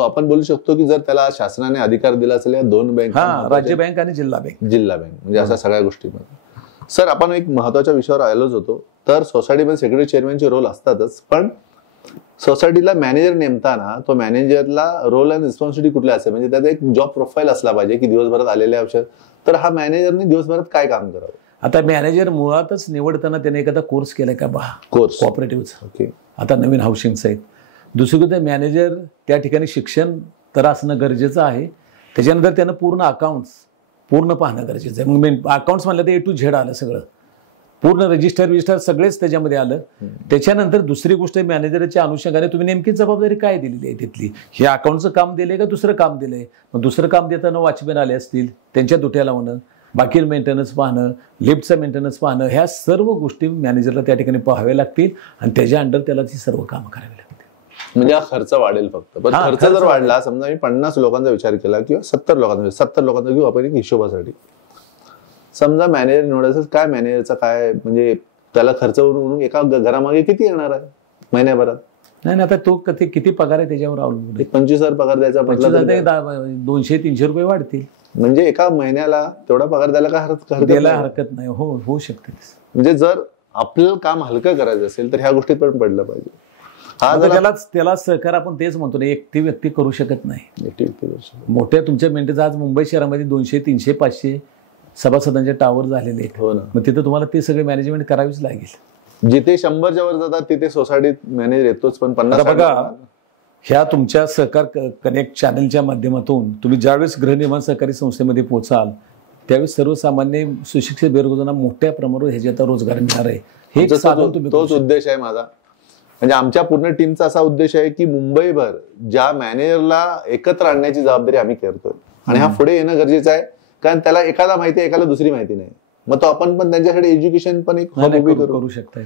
आपण बोलू शकतो की जर त्याला शासनाने अधिकार दिला असेल या 2 बँक, राज्य बँक आणि जिल्हा बँक म्हणजे अशा सगळ्या गोष्टीमध्ये. सर आपण एक महत्वाच्या विषयावर आलोच होतो, तर सोसायटीमध्ये सेक्रेटरी चेअरमॅनचे रोल असतातच, पण सोसायटीला मॅनेजर नेमताना तो मॅनेजरला रोल अँड रिस्पॉन्सिबिलिटी कुठल्या असेल, म्हणजे त्याचा एक जॉब प्रोफाईल असला पाहिजे की दिवसभरात आलेल्या औषध, तर हा मॅनेजरने दिवसभरात काय काम करावं. आता मॅनेजर मुळातच निवडताना त्याने एखादा कोर्स केलाय का कोर्स कोऑपरेटिव्हचा, ओके, आता नवीन हाऊसिंगचं आहे. दुसरी गोष्ट मॅनेजर त्या ठिकाणी शिक्षण तर असणं गरजेचं आहे. त्याच्यानंतर त्यानं पूर्ण अकाउंट्स पूर्ण पाहणं गरजेचं आहे. मग अकाउंट्स म्हणलं तर A to Z आलं सगळं, पूर्ण रजिस्टर सगळेच त्याच्यामध्ये आलं. त्याच्यानंतर दुसरी गोष्ट मॅनेजरच्या अनुषंगाने तुम्ही नेमकी जबाबदारी काय दिलेली आहे तिथली, हे अकाउंटचं काम दिलंय का दुसरं काम दिलंय. मग दुसरं काम देताना वॉचमॅन आले असतील, त्यांच्या दुट्या लावणं, बाकी मेंटेनन्स पाहणं, लिफ्टचं मेंटेनन्स पाहणं, ह्या सर्व गोष्टी मॅनेजरला त्या ठिकाणी पाहाव्या लागतील आणि त्याच्या अंडर त्याला ती सर्व कामं करावी लागतील. म्हणजे हा खर्च वाढेल फक्त. पण खर्च जर वाढला, समजा मी 50 लोकांचा विचार केला किंवा 70 लोकांचा घेऊ आपण एक हिशोबासाठी, समजा मॅनेजर निवडायचं, काय मॅनेजरचा काय म्हणजे त्याला खर्च उरून एका घरामागे किती येणार आहे महिन्याभरात. नाही आता तो किती पगार आहे त्याच्यावर अवलंबून. 25,000 पगार द्यायचा म्हटलं 200-300 रुपये वाढतील, म्हणजे एका महिन्याला तेवढा पगार द्यायला काय द्यायला हरकत नाही. होऊ शकते. म्हणजे जर आपलं काम हलकं करायचं असेल तर ह्या गोष्टीत पण पडलं पाहिजे. त्याला सहकार आपण तेच म्हणतो ना, एकटी व्यक्ती करू शकत नाही. मोठ्या तुमच्या मेंटेनन्स आज मुंबई शहरामध्ये 200, 300, 500 सभासदांचे टावर झालेले आहेत. हो ना. मग तिथे तुम्हाला ते सगळे मॅनेजमेंट करावीच लागेल. जिथे 100च्या वर जातात तिथे सोसायटीत मॅनेजर येतोच, पण 50. बघा, ह्या तुमच्या सहकार कनेक्ट चॅनलच्या माध्यमातून तुम्ही ज्यावेळेस गृहनिर्माण सहकारी संस्थेमध्ये पोहोचाल त्यावेळेस सर्वसामान्य सुशिक्षित बेरोजगारांना मोठ्या प्रमाणावर ह्याच्यात रोजगार मिळणार आहे. हे साधन तुम्ही, तोच उद्देश आहे माझा. म्हणजे आमच्या पूर्ण टीमचा असा उद्देश आहे की मुंबईभर ज्या मॅनेजरला एकत्र आणण्याची जबाबदारी आम्ही करतोय आणि हा पुढे येणं गरजेचं आहे, कारण त्याला एकाला माहिती आहे, एकाला दुसरी माहिती नाही. मग तो आपण पण त्यांच्यासाठी एज्युकेशन पण एक करू शकताय.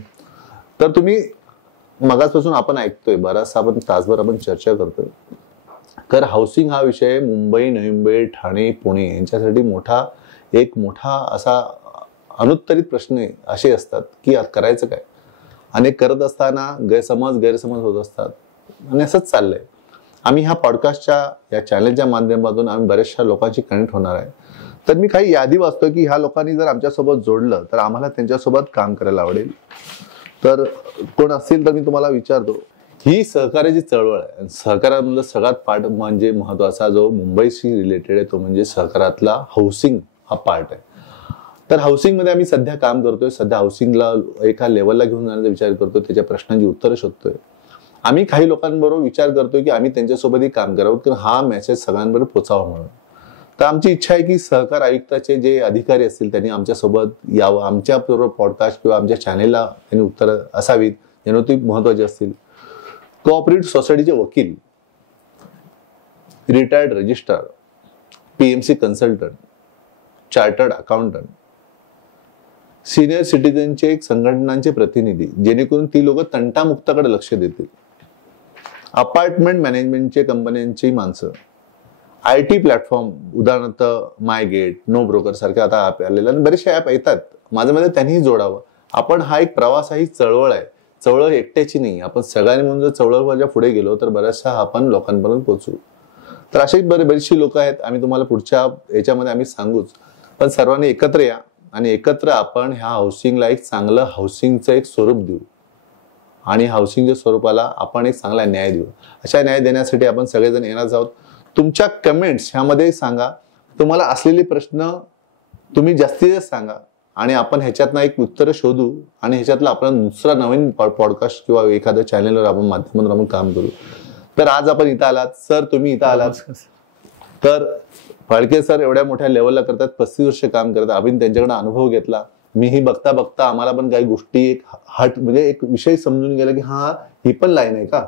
तर तुम्ही मगाचपासून आपण ऐकतोय बराचसा, आपण तासभर आपण चर्चा करतोय. तर हाऊसिंग हा विषय मुंबई, नवी मुंबई, ठाणे, पुणे यांच्यासाठी मोठा असा अनुत्तरित प्रश्न असे असतात की करायचं काय. अनेक करत असताना गैरसमज होत असतात आणि असंच चाललंय. आम्ही ह्या पॉडकास्टच्या या चॅनलच्या माध्यमातून आम्ही बऱ्याचशा लोकांशी कनेक्ट होणार आहे. तर मी काही यादी वाचतो की ह्या लोकांनी जर आमच्यासोबत जोडलं तर आम्हाला त्यांच्यासोबत काम करायला आवडेल. तर कोण असतील तर मी तुम्हाला विचारतो. ही सहकार्याची चळवळ आहे. सहकारामधलं सगळ्यात पार्ट म्हणजे महत्वाचा जो मुंबईशी रिलेटेड आहे तो म्हणजे सहकारातला हाऊसिंग हा पार्ट आहे. तर हाऊसिंगमध्ये आम्ही सध्या काम करतोय. सध्या हाऊसिंगला एका लेवलला घेऊन जाण्याचा विचार करतोय, त्याच्या प्रश्नांची उत्तरं शोधतोय. आम्ही काही लोकांबरोबर विचार करतोय की आम्ही त्यांच्यासोबतही काम करावं, कारण हा मेसेज सगळ्यांबरोबर पोचावा म्हणून. तर आमची इच्छा आहे की सहकार आयुक्ताचे जे अधिकारी असतील त्यांनी आमच्यासोबत यावं, आमच्या बरोबर पॉडकास्ट किंवा आमच्या चॅनेलला त्यांनी उत्तरं असावीत, ती महत्वाची असतील. कोऑपरेटिव्ह सोसायटीचे वकील, retired registrar, PMC consultant, chartered accountant, senior सिटीजनचे एक संघटनांचे प्रतिनिधी, जेणेकरून ती लोक तंटामुक्ताकडे लक्ष देतील. अपार्टमेंट मॅनेजमेंटचे कंपन्यांची माणसं, IT प्लॅटफॉर्म, उदाहरणार्थ माय गेट, नो ब्रोकर सारखे आता ऍप आलेले आणि बरेचसे ऍप येतात. माझ्या मध्ये त्यांनीही जोडावं. आपण हा एक प्रवास आहे, ही चळवळ आहे. चळवळ एकट्याची नाही. आपण सगळ्यांनी म्हणून जर चळवळच्या पुढे गेलो तर बऱ्याचशा आपण लोकांपर्यंत पोहोचू. तर अशी बरीचशी लोक आहेत. आम्ही तुम्हाला पुढच्या याच्यामध्ये आम्ही सांगूच, पण सर्वांनी एकत्र या आणि एकत्र आपण ह्या हाऊसिंगला एक चांगलं हाऊसिंगचं एक स्वरूप देऊ आणि हाऊसिंगच्या स्वरूपाला आपण एक चांगला न्याय देऊ. अशा न्याय देण्यासाठी आपण सगळेजण येणार आहोत. तुमच्या कमेंट्स ह्यामध्ये सांगा. तुम्हाला असलेले प्रश्न तुम्ही जास्तीत जास्त सांगा आणि आपण ह्याच्यातनं एक उत्तर शोधू आणि ह्याच्यातला आपण दुसरा नवीन पॉडकास्ट किंवा एखाद्या चॅनेलवर आपण माध्यमातून आपण काम करू. तर आज आपण इथं आलात सर, तुम्ही इथं आलात. तर फाळके सर एवढ्या मोठ्या लेवलला करतात, 35 वर्ष काम करतात. आम्ही त्यांच्याकडे अनुभव घेतला. मीही बघता बघता आम्हाला पण काही गोष्टी एक म्हणजे एक विषय समजून गेला की हा ही पण लाईन आहे का.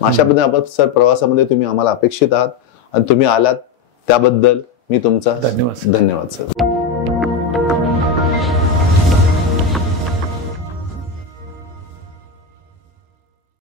अशा पद्धतीने आपण सर प्रवासामध्ये तुम्ही आम्हाला अपेक्षित आहात आणि तुम्ही आलात त्याबद्दल मी तुमचा धन्यवाद सर.